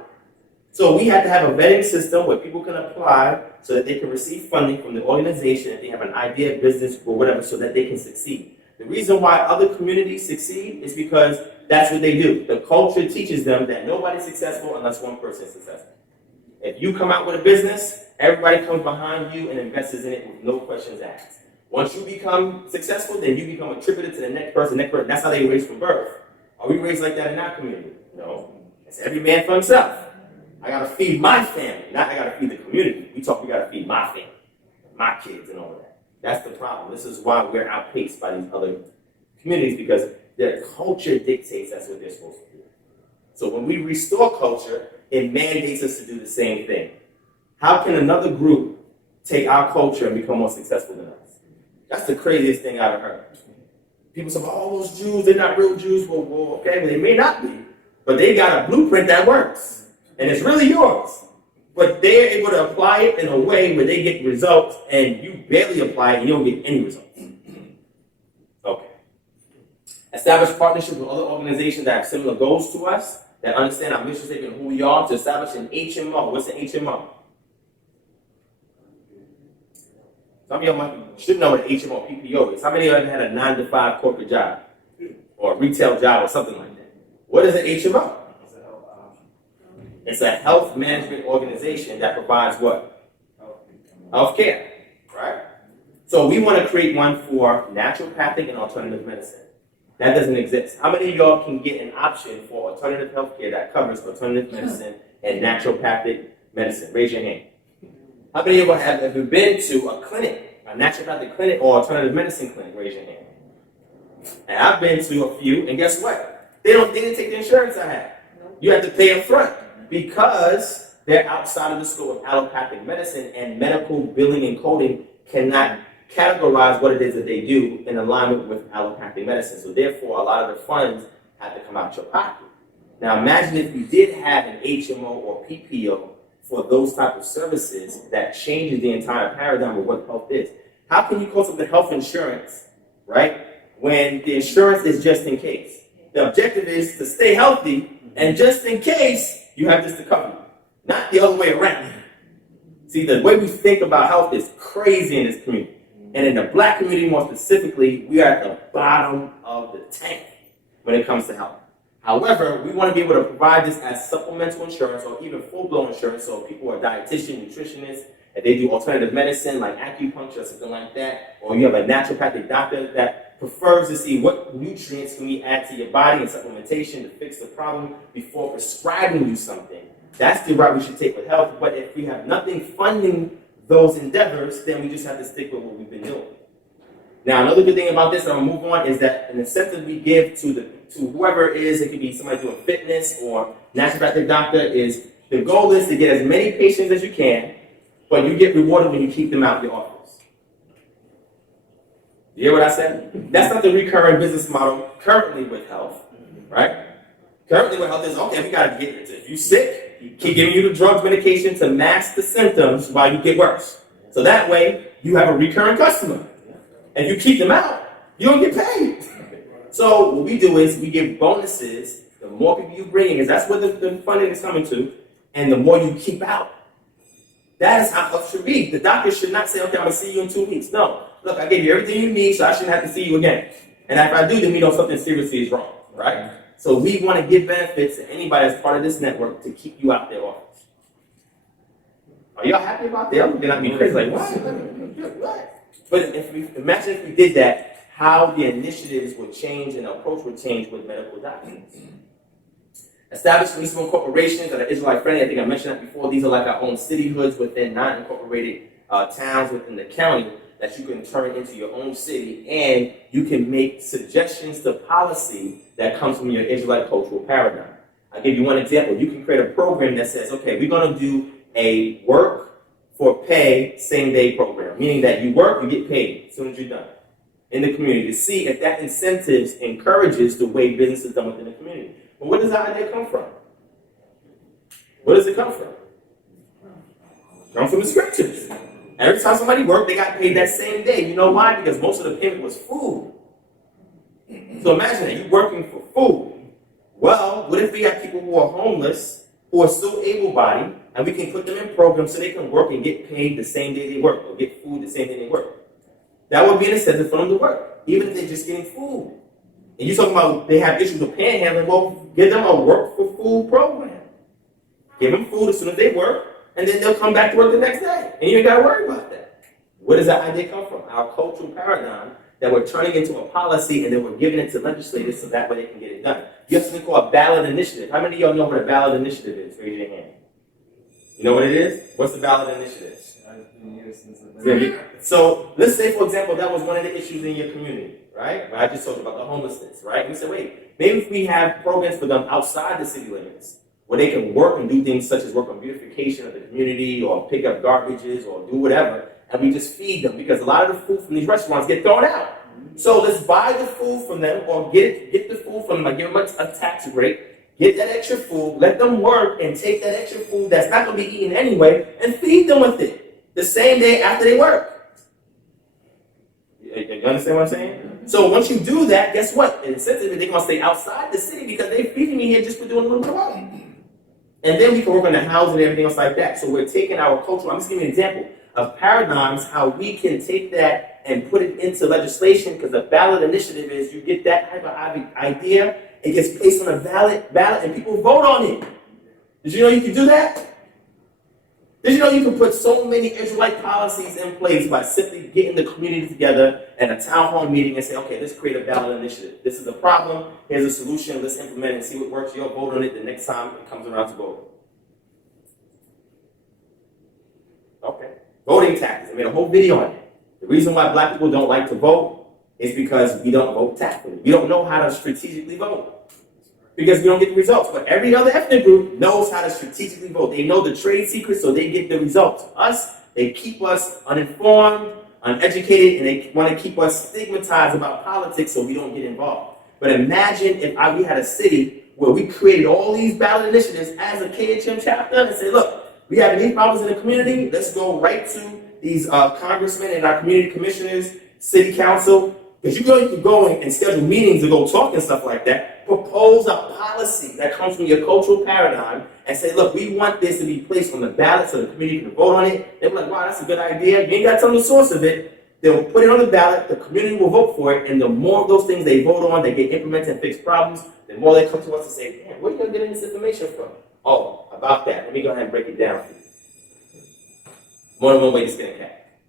So we have to have a vetting system where people can apply so that they can receive funding from the organization if they have an idea, business, or whatever, so that they can succeed. The reason why other communities succeed is because that's what they do. The culture teaches them that nobody's successful unless one person is successful. If you come out with a business, everybody comes behind you and invests in it with no questions asked. Once you become successful, then you become attributed to the next person, That's how they raise from birth. Are we raised like that in our community? No. It's every man for himself. I gotta feed my family, not I gotta feed the community. We gotta feed my family, my kids and all of that. That's the problem. This is why we're outpaced by these other communities, because their culture dictates that's what they're supposed to do. So when we restore culture, it mandates us to do the same thing. How can another group take our culture and become more successful than us? That's the craziest thing I've ever heard. People say, oh, those Jews, they're not real Jews. Well, okay, well, they may not be, but they got a blueprint that works. And it's really yours. But they're able to apply it in a way where they get results, and you barely apply it and you don't get any results. Okay. Establish partnerships with other organizations that have similar goals to us, that understand our mission statement and who we are, to establish an HMO. What's an HMO? Some of y'all should know what an HMO PPO is. How many of you had a 9-to-5 corporate job or a retail job or something like that? What is an HMO? It's a health management organization that provides what? Health care, right? So we want to create one for naturopathic and alternative medicine. That doesn't exist. How many of y'all can get an option for alternative health care that covers alternative medicine and naturopathic medicine? Raise your hand. How many of you have ever been to a clinic, a naturopathic clinic or alternative medicine clinic? Raise your hand. And I've been to a few, and guess what? They didn't take the insurance I had. You have to pay up front because they're outside of the scope of allopathic medicine, and medical billing and coding cannot categorize what it is that they do in alignment with allopathic medicine. So therefore, a lot of the funds have to come out your pocket. Now imagine if you did have an HMO or PPO for those type of services that changes the entire paradigm of what health is. How can you call something health insurance, right, when the insurance is just in case? The objective is to stay healthy, and just in case, you have this to cover you, not the other way around. See, the way we think about health is crazy in this community. And in the Black community more specifically, we are at the bottom of the tank when it comes to health. However, we want to be able to provide this as supplemental insurance or even full-blown insurance, so people are dietitian, nutritionists, and they do alternative medicine like acupuncture or something like that, or you have a naturopathic doctor that prefers to see what nutrients can we add to your body and supplementation to fix the problem before prescribing you something. That's the route we should take with health. But if we have nothing funding those endeavors, then we just have to stick with what we've been doing. Now, another good thing about this, and I'll move on, is that an incentive we give to whoever it is, it could be somebody doing fitness or naturopathic doctor, is the goal is to get as many patients as you can, but you get rewarded when you keep them out of your office. You hear what I said? That's not the recurring business model currently with health, right? Currently with health is, okay, we got to get it. If you're sick, keep giving you the drugs, medication to mask the symptoms while you get worse. So that way, you have a recurring customer. And you keep them out, you don't get paid. So what we do is we give bonuses. The more people you bring in, because that's where the funding is coming to, and the more you keep out. That is how health should be. The doctor should not say, okay, I'm going to see you in 2 weeks. No. Look, I gave you everything you need, so I shouldn't have to see you again. And if I do, then we know something seriously is wrong, right? So we want to give benefits to anybody that's part of this network to keep you out their office. Are y'all happy about that? I'm looking at me crazy, like, what? But imagine if we did that, how the initiatives would change and the approach would change with medical documents. Establish municipal corporations that are Israelite friendly. I think I mentioned that before. These are like our own citihoods within non-incorporated towns within the county that you can turn into your own city, and you can make suggestions to policy that comes from your Israelite cultural paradigm. I'll give you one example. You can create a program that says, okay, we're going to do a work for pay same-day program, meaning that you work, you get paid as soon as you're done in the community, to see if that incentives encourages the way business is done within the community. But where does that idea come from? Where does it come from? It comes from the scriptures. Every time somebody worked, they got paid that same day. You know why? Because most of the payment was food. So imagine that you're working for food. Well, what if we have people who are homeless who are still able-bodied, and we can put them in programs so they can work and get paid the same day they work, or get food the same day they work. That would be an incentive for them to work, even if they're just getting food. And you're talking about they have issues with panhandling, well, give them a work for food program. Give them food as soon as they work, and then they'll come back to work the next day. And you ain't got to worry about that. Where does that idea come from? Our cultural paradigm that we're turning into a policy, and then we're giving it to legislators so that way they can get it done. You have something called a ballot initiative. How many of y'all know what a ballot initiative is? Raise your hand. You know what it is? What's the ballot initiative? So let's say, for example, that was one of the issues in your community, right? When I just talked about the homelessness, right? We said, wait, maybe if we have programs for them outside the city limits, where they can work and do things such as work on beautification of the community or pick up garbages or do whatever, and we just feed them because a lot of the food from these restaurants get thrown out. So let's buy the food from them or get the food from them, like give them a tax break, get that extra food, let them work and take that extra food that's not going to be eaten anyway and feed them with it the same day after they work. You understand what I'm saying? So once you do that, guess what? In incentive, they're going to stay outside the city because they're feeding me here just for doing a little bit of work. And then we can work on the housing and everything else like that. So we're taking our culture, I'm just giving you an example of paradigms, how we can take that and put it into legislation, because the ballot initiative is you get that type of idea, it gets placed on a ballot, and people vote on it. Did you know you can do that? Did you know you can put so many Israelite policies in place by simply getting the community together at a town hall meeting and say, okay, let's create a ballot initiative. This is a problem, here's a solution, let's implement it and see what works. You'll vote on it the next time it comes around to vote. Okay. Voting tactics. I made a whole video on it. The reason why black people don't like to vote is because we don't vote tactfully. We don't know how to strategically vote. Because we don't get the results. But every other ethnic group knows how to strategically vote. They know the trade secrets, so they get the results. Us, they keep us uninformed, uneducated, and they want to keep us stigmatized about politics so we don't get involved. But imagine if we had a city where we created all these ballot initiatives as a KHM chapter and say, look, we have these problems in the community. Let's go right to these congressmen and our community commissioners, city council. Because you can go and schedule meetings to go talk and stuff like that. Propose a policy that comes from your cultural paradigm and say, look, we want this to be placed on the ballot so the community can vote on it. They're like, wow, that's a good idea. You ain't got to tell them the source of it. They'll put it on the ballot, the community will vote for it, and the more of those things they vote on, they get implemented and fix problems, the more they come to us and say, man, where are you going to get this information from? Oh, about that. Let me go ahead and break it down for you. More than one way to skin a cat.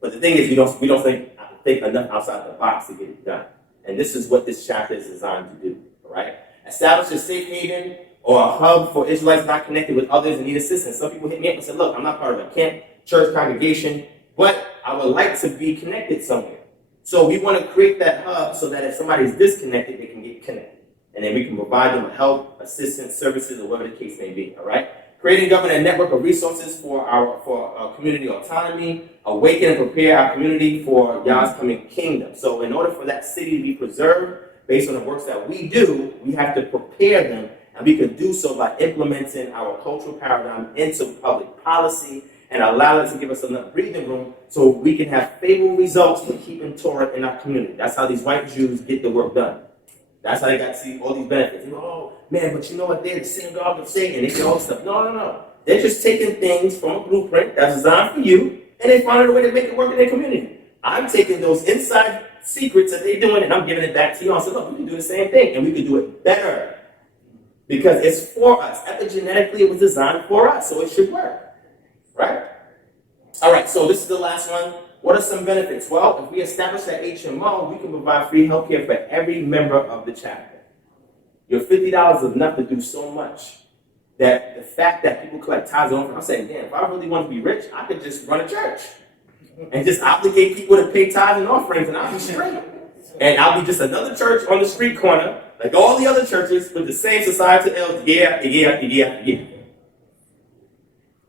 But the thing is, we don't think enough outside the box to get it done. And this is what this chapter is designed to do, all right? Establish a safe haven or a hub for Israelites not connected with others and need assistance. Some people hit me up and said, look, I'm not part of a camp, church, congregation, but I would like to be connected somewhere. So we want to create that hub so that if somebody's disconnected, they can get connected. And then we can provide them help, assistance, services, or whatever the case may be, all right? Create and govern a network of resources for our community autonomy, awaken and prepare our community for Yah's coming kingdom. So in order for that city to be preserved, based on the works that we do, we have to prepare them, and we can do so by implementing our cultural paradigm into public policy and allow it to give us enough breathing room so we can have favorable results for keeping Torah in our community. That's how these white Jews get the work done. That's how they got to see all these benefits. You know, oh, man, but you know what? They're the synagogue of Satan. They get all this stuff. No. They're just taking things from a blueprint that's designed for you, and they find a way to make it work in their community. I'm taking those inside secrets that they're doing, and I'm giving it back to you. I said, look, we can do the same thing, and we can do it better. Because it's for us. Epigenetically, it was designed for us, so it should work. Right? All right, so this is the last one. What are some benefits? Well, if we establish that HMO, we can provide free healthcare for every member of the chapter. Your $50 is enough to do so much that the fact that people collect tithes and offerings, I'm saying, damn, if I really want to be rich, I could just run a church and just obligate people to pay tithes and offerings, and I'll be straight. And I'll be just another church on the street corner, like all the other churches, with the same societal ills year after year after year after year.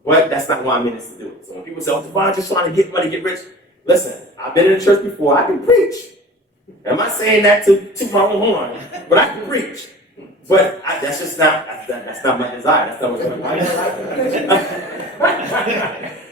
But that's not why I'm in this to do it. So when people say, oh, Devon, just trying to get money, get rich, listen, I've been in a church before, I can preach. I'm not saying that to my own horn, but I can preach. But that's just not, that's not my desire. That's not what my desire.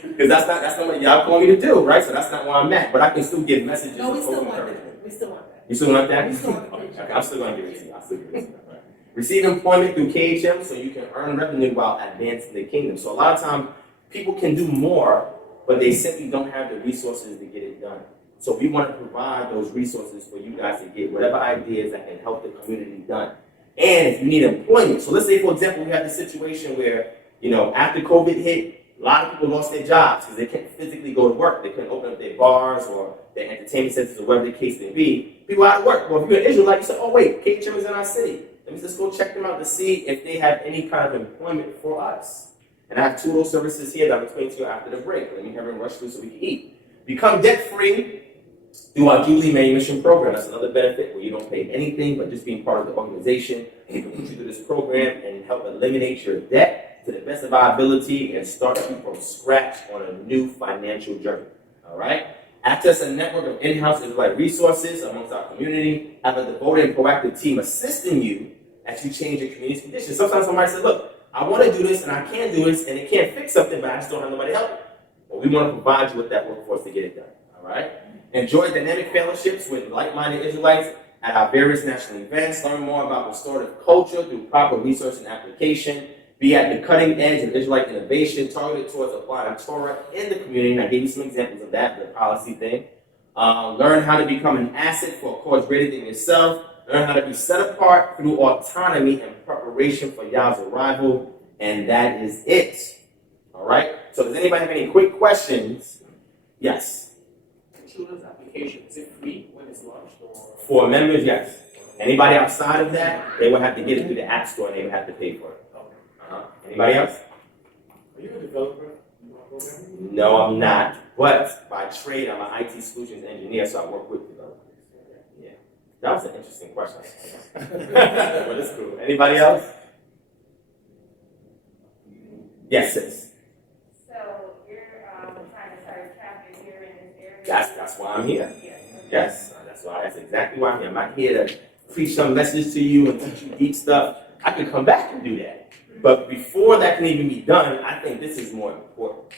Because that's not what y'all call me to do, right? So that's not where I'm at. But I can still give messages. No, we still want that. We still want that. You still want that? We still want that. Okay, I'm still going to give it to you. I'll still give it to you. receive employment through KHM so you can earn revenue while advancing the kingdom. So a lot of times, people can do more, but they simply don't have the resources to get it done. So we want to provide those resources for you guys to get whatever ideas that can help the community done. And if you need employment, so let's say, for example, we have this situation where, after COVID hit, a lot of people lost their jobs because they couldn't physically go to work. They couldn't open up their bars or their entertainment centers or whatever the case may be. People out of work. Well, if you're an Israelite, you say, oh, wait, KHM is in our city. Let me just go check them out to see if they have any kind of employment for us. And I have 2 of those services here that I'll explain to you after the break. Let me have them rush through so we can eat. Become debt-free through our Jubilee Main Mission program. That's another benefit where you don't pay anything but just being part of the organization. We can put you through this program and help eliminate your debt to the best of our ability and start you from scratch on a new financial journey. All right? Access a network of in-house Israelite resources amongst our community. Have a devoted and proactive team assisting you as you change your community's conditions. Sometimes somebody says, look, I want to do this and I can do this and it can't fix something, but I just don't have nobody help me. Well, we want to provide you with that workforce to get it done. All right? Enjoy dynamic fellowships with like-minded Israelites at our various national events. Learn more about restorative culture through proper research and application. Be at the cutting edge of Israelite innovation targeted towards applying Torah in the community. And I gave you some examples of that, the policy thing. Learn how to become an asset for a cause greater than yourself. Learn how to be set apart through autonomy and preparation for Yah's arrival. And that is it. All right? So does anybody have any quick questions? Yes. Children's application, is it free when it's launched or? For members, yes. Anybody outside of that, they will have to get it through the App Store and they will have to pay for it. Anybody else? Are you a developer? No, I'm not. But by trade, I'm an IT solutions engineer, so I work with developers. Yeah. That was an interesting question. But it's cool. Anybody else? Yes, sis. So you're trying to start a chapter here in this area? That's why I'm here. Yes. Yes, that's exactly why I'm here. I'm not here to preach some message to you and teach you deep stuff. I could come back and do that. But before that can even be done, I think this is more important.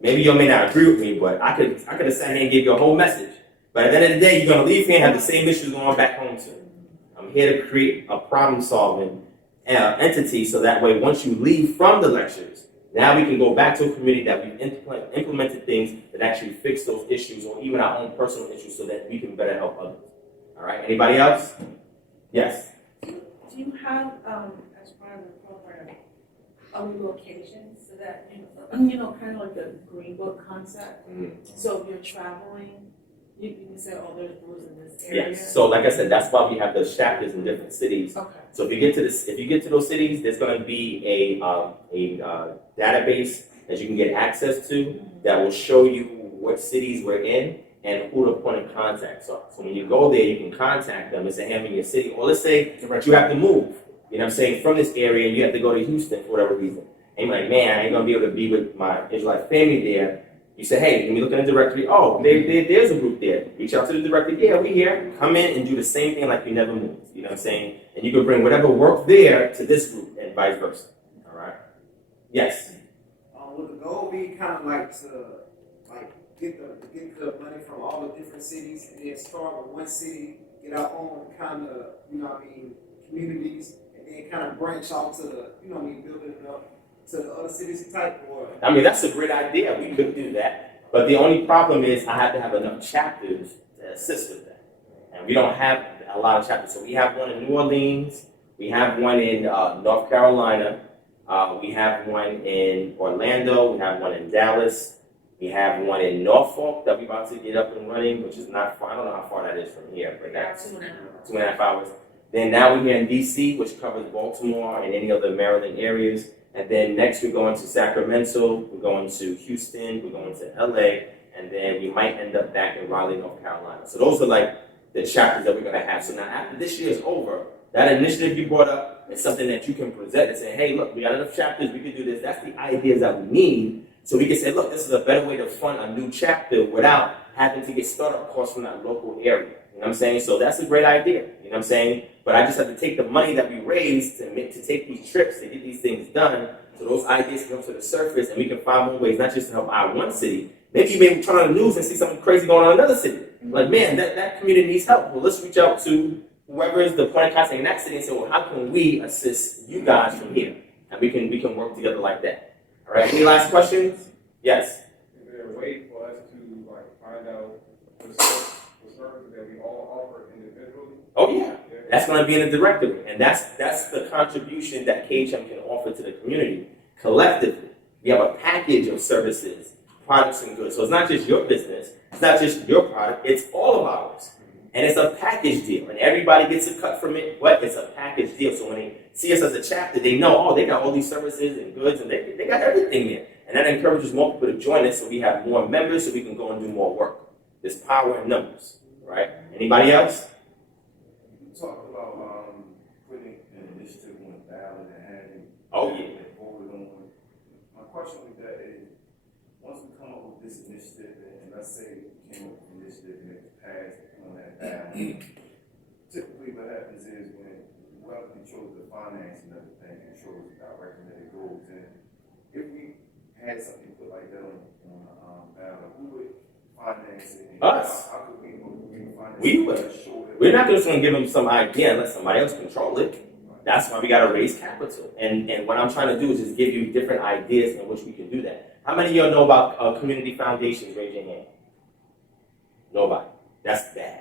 Maybe you may not agree with me, but I could have sat here and gave you a whole message. But at the end of the day, you're going to leave here and have the same issues going back home too. I'm here to create a problem-solving entity so that way once you leave from the lectures, now we can go back to a community that we've implemented things that actually fix those issues or even our own personal issues so that we can better help others. All right, anybody else? Yes. Do you have, as part of the program, other locations so that, kind of like the Green Book concept? So if you're traveling, you can say, oh, there's blues in this area? Yes. So like I said, that's why we have those chapters in different cities. Okay. So if you get to those cities, there's going to be a database that you can get access to that will show you what cities we're in and who to point in contact. So when you go there, you can contact them and say, hey, I'm in your city. Or let's say you have to move, from this area and you have to go to Houston for whatever reason. And you're like, man, I ain't going to be able to be with my Israelite family there. You say, hey, let me look in the directory. Oh, there's a group there. Reach out to the directory. Yeah, we here. Come in and do the same thing like you never moved. You know what I'm saying? And you can bring whatever work there to this group and vice versa. All right? Yes. Would the goal be kind of like to get the money from all the different cities and then start with one city, get our own kind of, communities, and then kind of branch out to the, building it up to the other cities type? Or I mean, that's a great idea. We could do that. But the only problem is I have to have enough chapters to assist with that. And we don't have a lot of chapters. So we have one in New Orleans. We have one in North Carolina. We have one in Orlando. We have one in Dallas. We have one in Norfolk that we're about to get up and running, which is not far. I don't know how far that is from here, but that's 2.5 hours. Then now we're here in D.C., which covers Baltimore and any other Maryland areas. And then next we're going to Sacramento, we're going to Houston, we're going to L.A., and then we might end up back in Raleigh, North Carolina. So those are like the chapters that we're going to have. So now after this year is over, that initiative you brought up is something that you can present and say, hey, look, we got enough chapters, we can do this. That's the ideas that we need. So we can say, look, this is a better way to fund a new chapter without having to get startup costs from that local area. You know what I'm saying? So that's a great idea. You know what I'm saying? But I just have to take the money that we raised to take these trips, to get these things done, so those ideas can come to the surface and we can find more ways, not just to help our one city. Maybe you may turn on the news and see something crazy going on in another city. Like, man, that community needs help. Well, let's reach out to whoever is the point of contact in that city and say, well, how can we assist you guys from here? And we can work together like that. All right, any last questions? Yes. Is there a way for us to like find out the services that we all offer individually? Oh yeah, that's going to be in the directory, and that's the contribution that KHM can offer to the community collectively. We have a package of services, products, and goods. So it's not just your business, it's not just your product, it's all of ours. And it's a package deal, and everybody gets a cut from it, but it's a package deal. So when they see us as a chapter, they know, oh, they got all these services and goods, and they got everything there. And that encourages more people to join us so we have more members so we can go and do more work. There's power in numbers, right? Anybody else? You talked about putting an initiative on the ballot and having Oh, yeah. it voted on. My question with that is, once we come up with this initiative, and let's say we came up with an initiative and it was passed on that ballot, typically what happens is when whoever controls the finance and everything controls the direction that it goes in. If we had something put like that on the ballot, who would finance it? And Us. How could we finance it? We would. We're not just going to give them some idea and let somebody else control it. That's why we got to raise capital. And what I'm trying to do is just give you different ideas in which we can do that. How many of y'all know about community foundations? Raise your hand. Nobody. That's bad.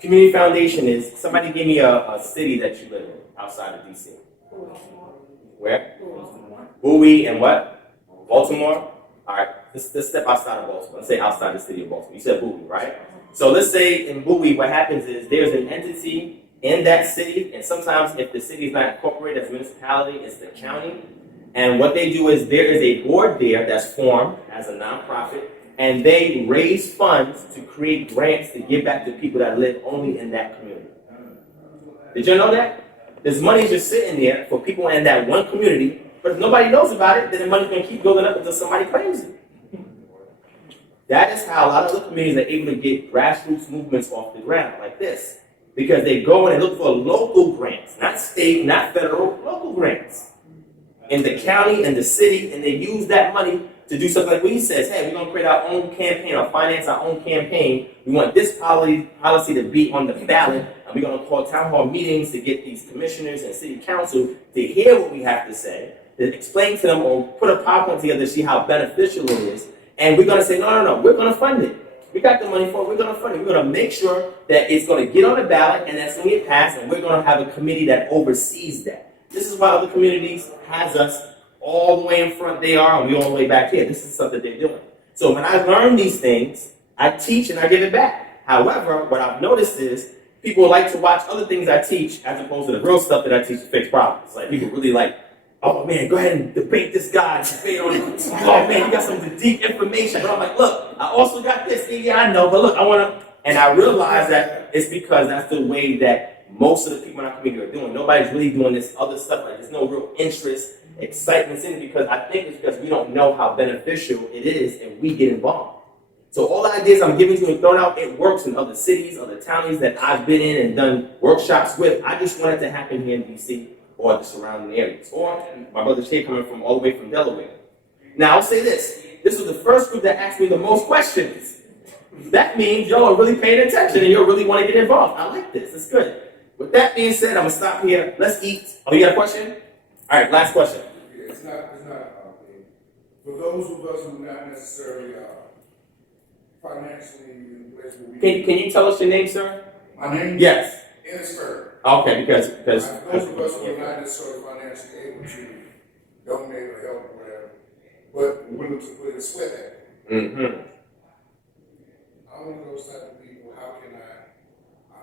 Community foundation is, somebody give me a city that you live in outside of DC. Where? Bowie and what? Baltimore? All right, let's step outside of Baltimore. Let's say outside the city of Baltimore. You said Bowie, right? So let's say in Bowie, what happens is there's an entity in that city, and sometimes if the city is not incorporated as a municipality, it's the county. And what they do is there is a board there that's formed as a nonprofit, and they raise funds to create grants to give back to people that live only in that community. Did you know that? There's money just sitting there for people in that one community, but if nobody knows about it, then the money's going to keep building up until somebody claims it. That is how a lot of the communities are able to get grassroots movements off the ground like this. Because they go and they look for local grants, not state, not federal, local grants in the county and the city, and they use that money to do something like what he says, hey, we're going to create our own campaign or finance our own campaign. We want this policy to be on the ballot, and we're going to call town hall meetings to get these commissioners and city council to hear what we have to say, to explain to them or put a PowerPoint together to see how beneficial it is. And we're going to say, no, we're going to fund it. We got the money for it, we're going to fund it. We're going to make sure that it's going to get on the ballot and that's going to get passed, and we're going to have a committee that oversees that. This is why other communities has us all the way in front they are, and we all the way back here. This is something they're doing. So when I learn these things, I teach and I give it back. However, what I've noticed is people like to watch other things I teach as opposed to the real stuff that I teach to fix problems. Like people really like, oh man, go ahead and debate this guy. Debate on it. Oh man, you got some deep information. But I'm like, look, I also got this. Yeah, I know, but look, I want to. And I realize that it's because that's the way that most of the people in our community are doing. Nobody's really doing this other stuff. Like there's no real interest, excitement in it, because I think it's because we don't know how beneficial it is and we get involved. So all the ideas I'm giving to you and throwing out, it works in other cities, other counties that I've been in and done workshops with. I just want it to happen here in DC or the surrounding areas. Or my brother Shay coming from all the way from Delaware. Now I'll say this. This was the first group that asked me the most questions. That means y'all are really paying attention and you really want to get involved. I like this. It's good. With that being said, I'm going to stop here. Let's eat. Oh, you got a question? All right, last question. Yeah, it's not for those of us who not necessarily financially in place where we Can you tell us your name, sir? My name? Yes. Innisford. Okay, because Those of us who are not necessarily financially able to donate or help or whatever, but willing to put in sweat at it. Mm-hmm. I'm one of those type of people. How can I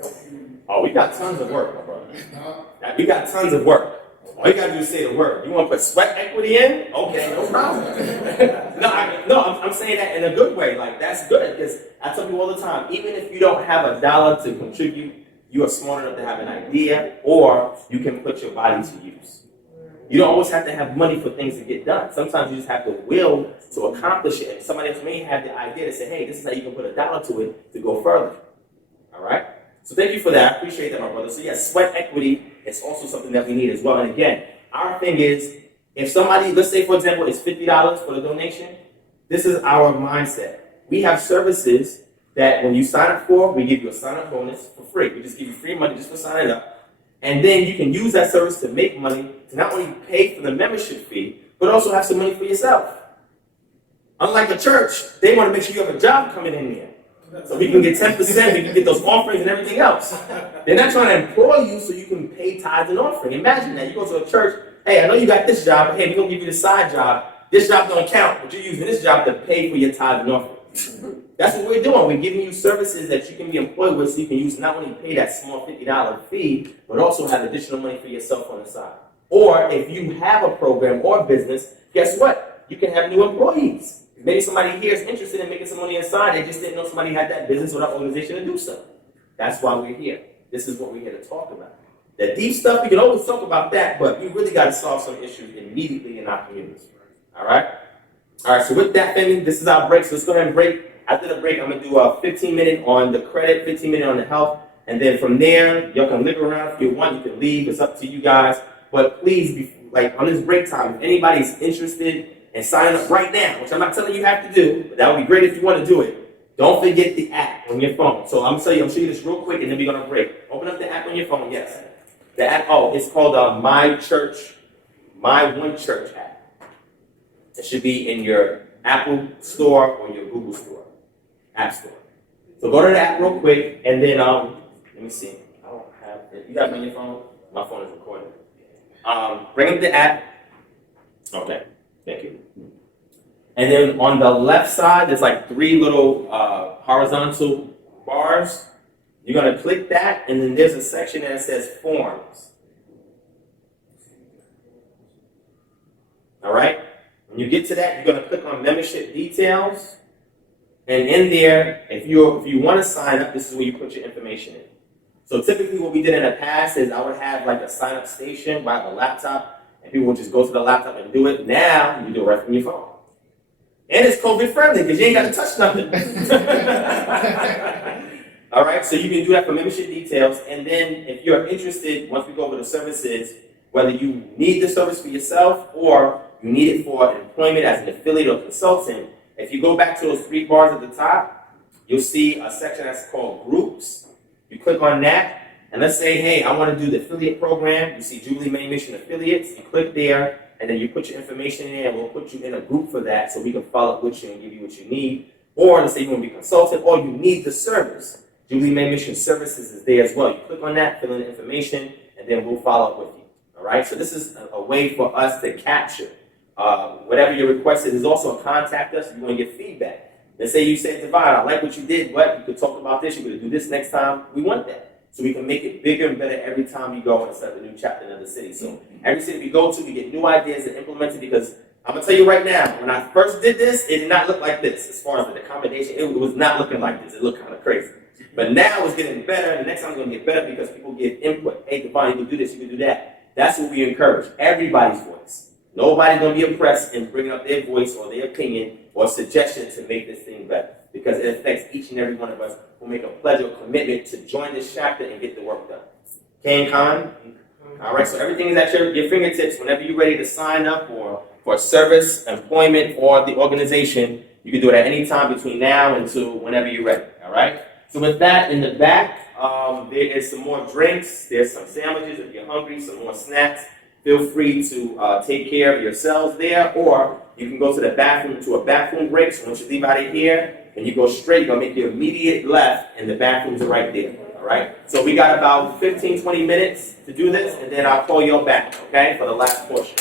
help you? Oh, we got tons of work, my brother. Huh? We got tons of work. All you gotta do is say the word. You want to put sweat equity in? Okay, no problem. I'm saying that in a good way. Like that's good because I tell people all the time. Even if you don't have a dollar to contribute, you are smart enough to have an idea, or you can put your body to use. You don't always have to have money for things to get done. Sometimes you just have the will to accomplish it. And somebody else may have the idea to say, "Hey, this is how you can put a dollar to it to go further." All right. So thank you for that. I appreciate that, my brother. So yes, sweat equity is also something that we need as well. And again, our thing is, if somebody, let's say for example, it's $50 for the donation, this is our mindset. We have services that when you sign up for, we give you a sign-up bonus for free. We just give you free money just for signing up. And then you can use that service to make money to not only pay for the membership fee, but also have some money for yourself. Unlike a church, they want to make sure you have a job coming in there. So we can get 10%, we can get those offerings and everything else. They're not trying to employ you so you can pay tithes and offering. Imagine that. You go to a church, hey, I know you got this job, but hey, we're going to give you the side job. This job don't count, but you're using this job to pay for your tithes and offerings. That's what we're doing. We're giving you services that you can be employed with so you can use not only pay that small $50 fee, but also have additional money for yourself on the side. Or if you have a program or business, guess what? You can have new employees. Maybe somebody here is interested in making some money inside. They just didn't know somebody had that business or that organization to do so. That's why we're here. This is what we're here to talk about. The deep stuff, we can always talk about that, but we really got to solve some issues immediately in our communities. All right? All right, so with that, family, this is our break. So let's go ahead and break. After the break, I'm going to do a 15-minute on the credit, 15-minute on the health. And then from there, y'all can live around if you want. You can leave. It's up to you guys. But please, like on this break time, if anybody's interested in signing up right now, which I'm not telling you have to do, but that would be great if you want to do it. Don't forget the app on your phone. So I'm going to show you this real quick, and then we're going to break. Open up the app on your phone, yes. The app, it's called My One Church app. It should be in your Apple Store or your Google Store, App Store. So go to the app real quick, and then, let me see. I don't have it. You got it on your phone? My phone is recording. Bring up the app. Okay, thank you. And then on the left side, there's like 3 little horizontal bars. You're going to click that, and then there's a section that says Forms. All right? When you get to that, you're going to click on Membership Details. And in there, if you want to sign up, this is where you put your information in. So typically what we did in the past is I would have like a sign-up station by the laptop, and people would just go to the laptop and do it. Now, you do it right from your phone. And it's COVID friendly because you ain't got to touch nothing. All right, so you can do that for membership details. And then if you're interested, once we go over the services, whether you need the service for yourself or you need it for employment as an affiliate or consultant, if you go back to those 3 bars at the top, you'll see a section that's called Groups. You click on that, and let's say, hey, I want to do the affiliate program. You see Jubilee Main Mission Affiliates. You click there, and then you put your information in there, and we'll put you in a group for that so we can follow up with you and give you what you need. Or let's say you want to be a consultant, or you need the service. Jubilee Main Mission Services is there as well. You click on that, fill in the information, and then we'll follow up with you. All right? So this is a way for us to capture whatever your request is. There's also a contact us if you want to get feedback. Let's say you said, Divine, I like what you did, but you could talk about this, you could do this next time. We want that. So we can make it bigger and better every time you go and set up a new chapter in another city. So every city we go to, we get new ideas and implement it, because I'm going to tell you right now, when I first did this, it did not look like this. As far as the accommodation, it was not looking like this. It looked kind of crazy. But now it's getting better, and the next time it's going to get better because people get input. Hey, Divine, you can do this, you can do that. That's what we encourage, everybody's voice. Nobody's going to be impressed in bringing up their voice or their opinion or suggestion to make this thing better, because it affects each and every one of us who make a pledge or commitment to join this chapter and get the work done. Okay, Khan? All right, so everything is at your fingertips. Whenever you're ready to sign up or for service, employment, or the organization, you can do it at any time between now until whenever you're ready. All right? So with that, in the back, there is some more drinks. There's some sandwiches if you're hungry, some more snacks. Feel free to take care of yourselves there, or you can go to the bathroom, to a bathroom break. So once you leave out of here and you go straight, you're going to make your immediate left, and the bathrooms are right there. All right? So we got about 15, 20 minutes to do this, and then I'll call you back, okay, for the last portion.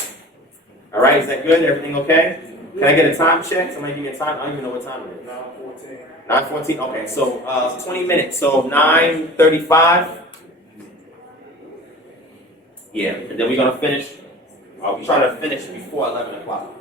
All right? Is that good? Everything okay? Can I get a time check? Somebody give me a time. I don't even know what time it is. 9:14. 9:14? Okay, so 20 minutes. So 9:35. Yeah, and then we're going to finish. I'll be trying to finish before 11 o'clock.